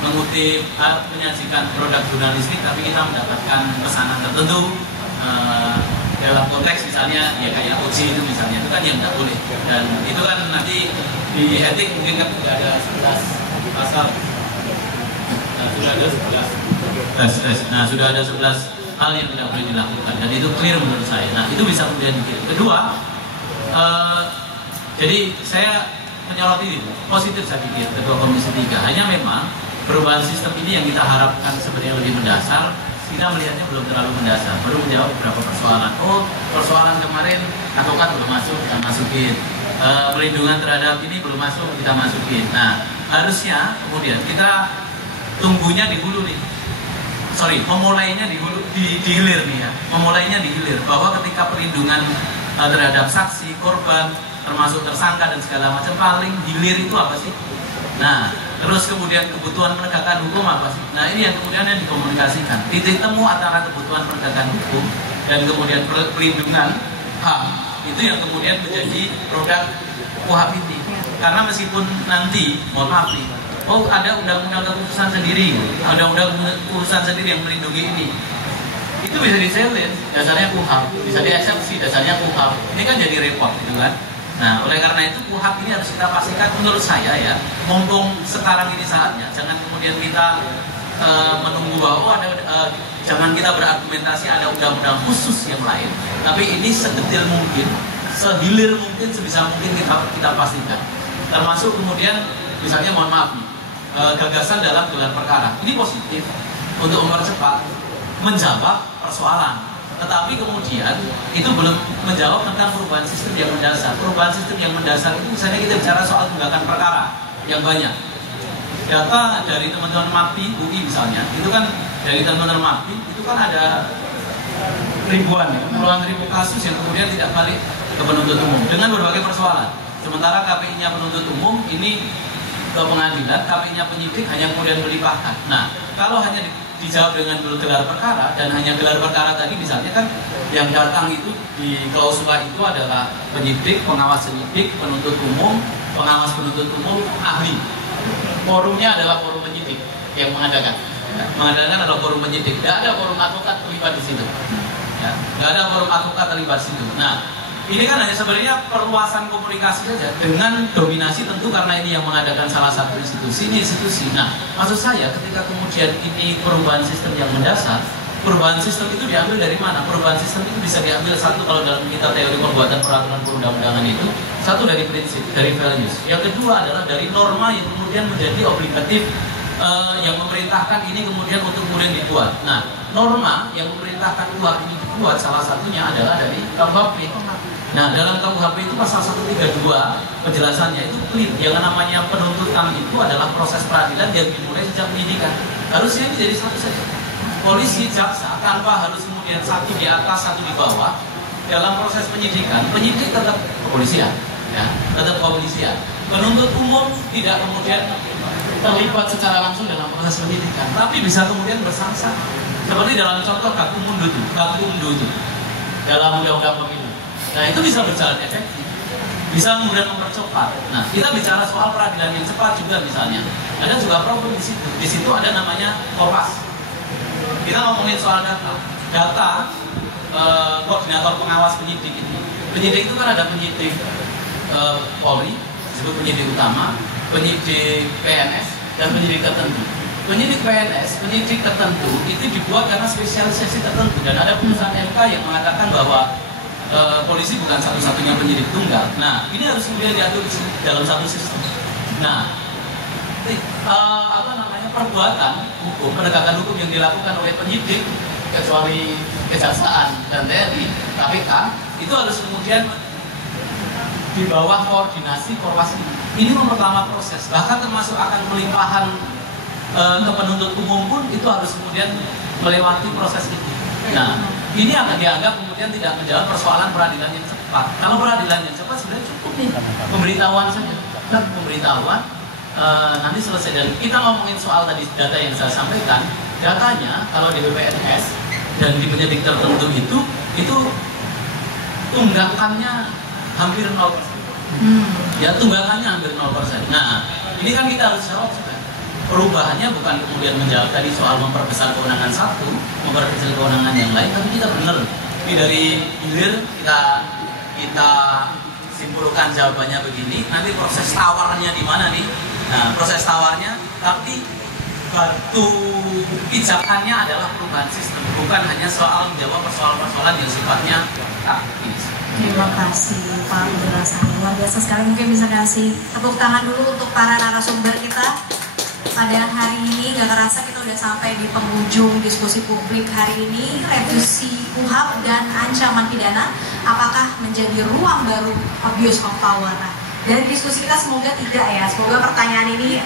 mengutip, menyajikan produk jurnalistik, tapi kita mendapatkan pesanan tertentu dalam konteks misalnya ya kayak uji itu misalnya, itu kan yang tidak boleh. Dan itu kan nanti di etik mungkin kan sudah ada 11 pasal, sudah ada 11 nah sudah ada 11 hal yang tidak boleh dilakukan, dan itu clear menurut saya. Nah, itu bisa kemudian dikirim. Kedua, jadi saya menyoroti positif, saya pikir Ketua Komisi 3. Hanya memang perubahan sistem ini yang kita harapkan sebenarnya lebih mendasar. Kita melihatnya belum terlalu mendasar, baru menjawab beberapa persoalan. Oh, persoalan kemarin advokat belum masuk, kita masukin. Perlindungan terhadap ini belum masuk, kita masukin. Nah, harusnya kemudian kita tunggunya di hulu nih. Memulainya di hulu, di hilir nih ya. Memulainya di hilir, bahwa ketika perlindungan terhadap saksi, korban, termasuk tersangka dan segala macam, paling hilir itu apa sih? Nah, terus kemudian kebutuhan penegakan hukum apa sih? Nah, ini yang kemudian yang dikomunikasikan. Titik temu antara kebutuhan penegakan hukum dan kemudian perlindungan HAM, itu yang kemudian menjadi produk KUHP ini. Karena meskipun nanti, mohon maaf nih, oh ada undang-undang keputusan sendiri, ada undang-undang keputusan sendiri yang melindungi ini, itu bisa di-challenge, dasarnya KUHP, bisa dieksepsi, dasarnya KUHP. Ini kan jadi repot, gitu kan? Nah, oleh karena itu KUHP ini harus kita pastikan, menurut saya ya, mumpung sekarang ini saatnya, jangan kemudian kita menunggu bahwa jangan kita berargumentasi ada undang-undang khusus yang lain, tapi ini sedetil mungkin, sehilir mungkin, sebisa mungkin kita pastikan. Termasuk kemudian, misalnya mohon maaf nih, gagasan dalam gelar perkara, ini positif untuk mempercepat menjawab persoalan. Tetapi kemudian itu belum menjawab tentang perubahan sistem yang mendasar. Perubahan sistem yang mendasar itu misalnya kita bicara soal tunggakan perkara yang banyak. Data dari teman-teman MAPI, UI misalnya, itu kan dari teman-teman MAPI itu kan ada ribuan, puluhan ribu kasus yang kemudian tidak balik ke penuntut umum dengan berbagai persoalan. Sementara KPI-nya penuntut umum ini ke pengadilan, KPI-nya penyidik hanya kemudian melimpahkan. Nah, kalau hanya dijawab dengan gelar perkara dan hanya gelar perkara tadi misalnya kan yang datang itu di klausula itu adalah penyidik, pengawas penyidik, penuntut umum, pengawas penuntut umum, ahli. Forumnya adalah forum penyidik yang mengadakan. Mengadakan adalah forum penyidik. Tidak ada forum advokat terlibat di situ. Ya, tidak ada forum advokat terlibat di situ. Nah, ini kan hanya sebenarnya perluasan komunikasi saja dengan dominasi tentu karena ini yang mengadakan salah satu institusi. Nah, maksud saya ketika kemudian ini perubahan sistem yang mendasar, perubahan sistem itu diambil dari mana? Perubahan sistem itu bisa diambil satu kalau dalam kita teori pembuatan peraturan perundang-undangan itu, satu dari prinsip, dari values. Yang kedua adalah dari norma yang kemudian menjadi obligatif yang memerintahkan ini kemudian untuk kemudian dibuat. Nah, norma yang memerintahkan KUHP ini dibuat salah satunya adalah dari KUHP. Nah, dalam KUHP itu pasal 132 penjelasannya itu clear. Yang namanya penuntutan itu adalah proses peradilan yang dimulai sejak penyidikan. Harusnya ini jadi satu saja. Polisi, jaksa tanpa harus kemudian satu di atas, satu di bawah. Dalam proses penyidikan, penyidik tetap kepolisian, ya, tetap kepolisian. Penuntut umum tidak kemudian terlibat secara langsung dalam proses penyidikan, tapi bisa kemudian bersama-sama. Seperti dalam contoh Gakumdu itu dalam undang-undang pemilu. Nah, itu bisa berjalan efektif, bisa kemudian mempercepat. Nah, kita bicara soal peradilan yang cepat juga misalnya. Ada juga problem di situ. Di situ ada namanya Korpas. Kita ngomongin soal data koordinator pengawas penyidik itu. Penyidik itu kan ada penyidik Polri, disebut penyidik utama, penyidik PNS, dan penyidik tertentu. Penyidik PNS, penyidik tertentu itu dibuat karena spesialisasi tertentu, dan ada putusan MK yang mengatakan bahwa polisi bukan satu-satunya penyidik tunggal. Nah, ini harus kemudian diatur dalam satu sistem. Nah, perbuatan hukum, penegakan hukum yang dilakukan oleh penyidik, kecuali kejaksaan dan TNI, KPK, itu harus kemudian di bawah koordinasi Korwas ini. Ini memperlama proses, bahkan termasuk akan pelimpahan ke penuntut umum pun itu harus kemudian melewati proses itu. Nah, ini akan dianggap kemudian tidak menjawab persoalan peradilan yang cepat. Kalau peradilan yang cepat sebenarnya cukup nih, pemberitahuan saja. Pemberitahuan nanti selesai. Dan kita ngomongin soal tadi data yang saya sampaikan, datanya kalau di BPNS dan di penyidik tertentu itu tunggakannya hampir 0%. Ya, tunggakannya hampir 0%. Nah, ini kan kita harus jawab juga. Perubahannya bukan kemudian menjawab tadi soal memperbesar kewenangan satu, memperkecil kewenangan yang lain, tapi kita benar. Ini dari hilir kita simpulkan jawabannya begini. Nanti proses tawarnya di mana nih? Nah, proses tawarnya, tapi batu pijakannya adalah perubahan sistem, bukan hanya soal menjawab persoalan-persoalan yang sifatnya taktis. Terima kasih Pak penjelasannya, luar biasa sekali. Mungkin bisa kasih tepuk tangan dulu untuk para narasumber kita. Pada hari ini gak kerasa kita udah sampai di penghujung diskusi publik hari ini. Revisi KUHP dan ancaman pidana apakah menjadi ruang baru abuse of power? Nah, dari diskusi kita semoga tidak ya. Semoga pertanyaan ini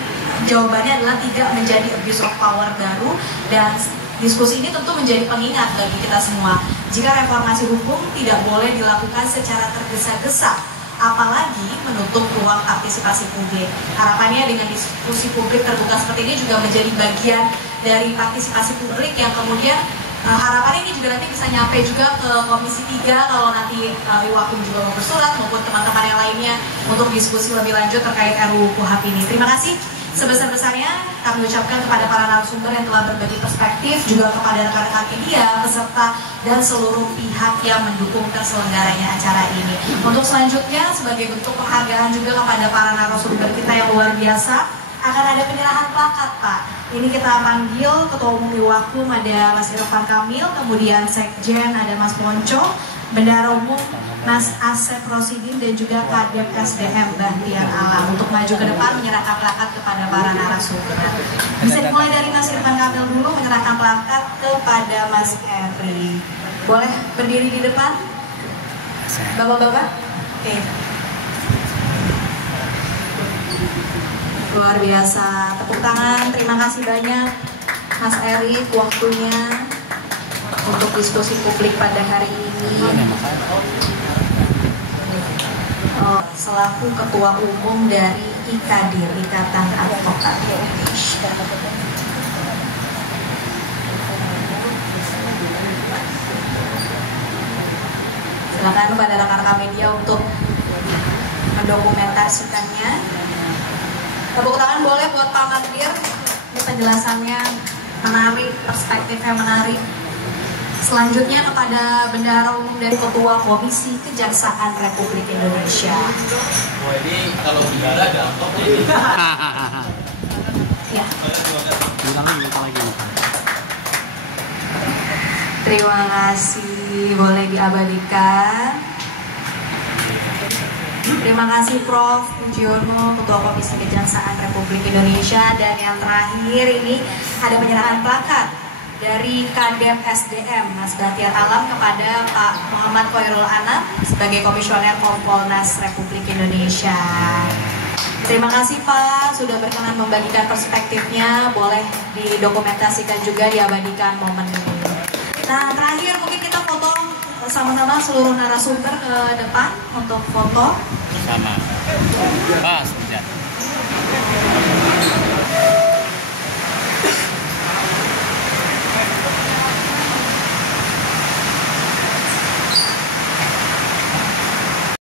jawabannya adalah tidak menjadi abuse of power baru, dan diskusi ini tentu menjadi pengingat bagi kita semua. Jika reformasi hukum tidak boleh dilakukan secara tergesa-gesa, apalagi menutup ruang partisipasi publik. Harapannya dengan diskusi publik terbuka seperti ini juga menjadi bagian dari partisipasi publik yang kemudian harapannya ini juga nanti bisa nyampe juga ke Komisi 3 kalau nanti Iwakum juga mau bersurat maupun teman-teman yang lainnya untuk diskusi lebih lanjut terkait RUU KUHP ini. Terima kasih sebesar-besarnya kami ucapkan kepada para narasumber yang telah berbagi perspektif, juga kepada rekan-rekan media, peserta, dan seluruh pihak yang mendukung terselenggaranya acara ini. Untuk selanjutnya, sebagai bentuk penghargaan juga kepada para narasumber kita yang luar biasa, akan ada penyerahan plakat, Pak. Ini kita panggil Ketua Umum Iwakum, ada Mas Irfan Kamil, kemudian Sekjen ada Mas Ponco, Bendahara Umum Mas Asep Rosidin, dan juga Kadep SDM Bahtiar Alam untuk maju ke depan menyerahkan plakat kepada para narasumber. Bisa dimulai dari Mas Irfan Kamil dulu menyerahkan plakat kepada Mas Eri. Boleh berdiri di depan, Bapak-bapak? Oke. Luar biasa, tepuk tangan, terima kasih banyak Mas Eri waktunya untuk diskusi publik pada hari ini. Selaku Ketua Umum dari IKADIR, Ikatan Advokat Indonesia. Silakan kepada rekan-rekan media untuk mendokumentasikannya. Tepuk tangan boleh buat Pak Magdir, ini penjelasannya menarik, perspektifnya menarik. Selanjutnya kepada Bendahara Umum dari Ketua Komisi Kejaksaan Republik Indonesia. Oh, ini kalau bendahara ada amplop ini. Ya. Terima kasih, boleh diabadikan. Terima kasih Prof. Pujiono, Ketua Komisi Kejaksaan Republik Indonesia. Dan yang terakhir ini ada penyerahan plakat dari Kadem SDM Mas Bahtiar Alam kepada Pak Muhammad Khairul Anam sebagai Komisioner Kompolnas Republik Indonesia. Terima kasih Pak sudah berkenan membagikan perspektifnya, boleh didokumentasikan juga, diabadikan momen ini. Nah terakhir mungkin kita foto sama-sama seluruh narasumber ke depan untuk foto bersama. Pas,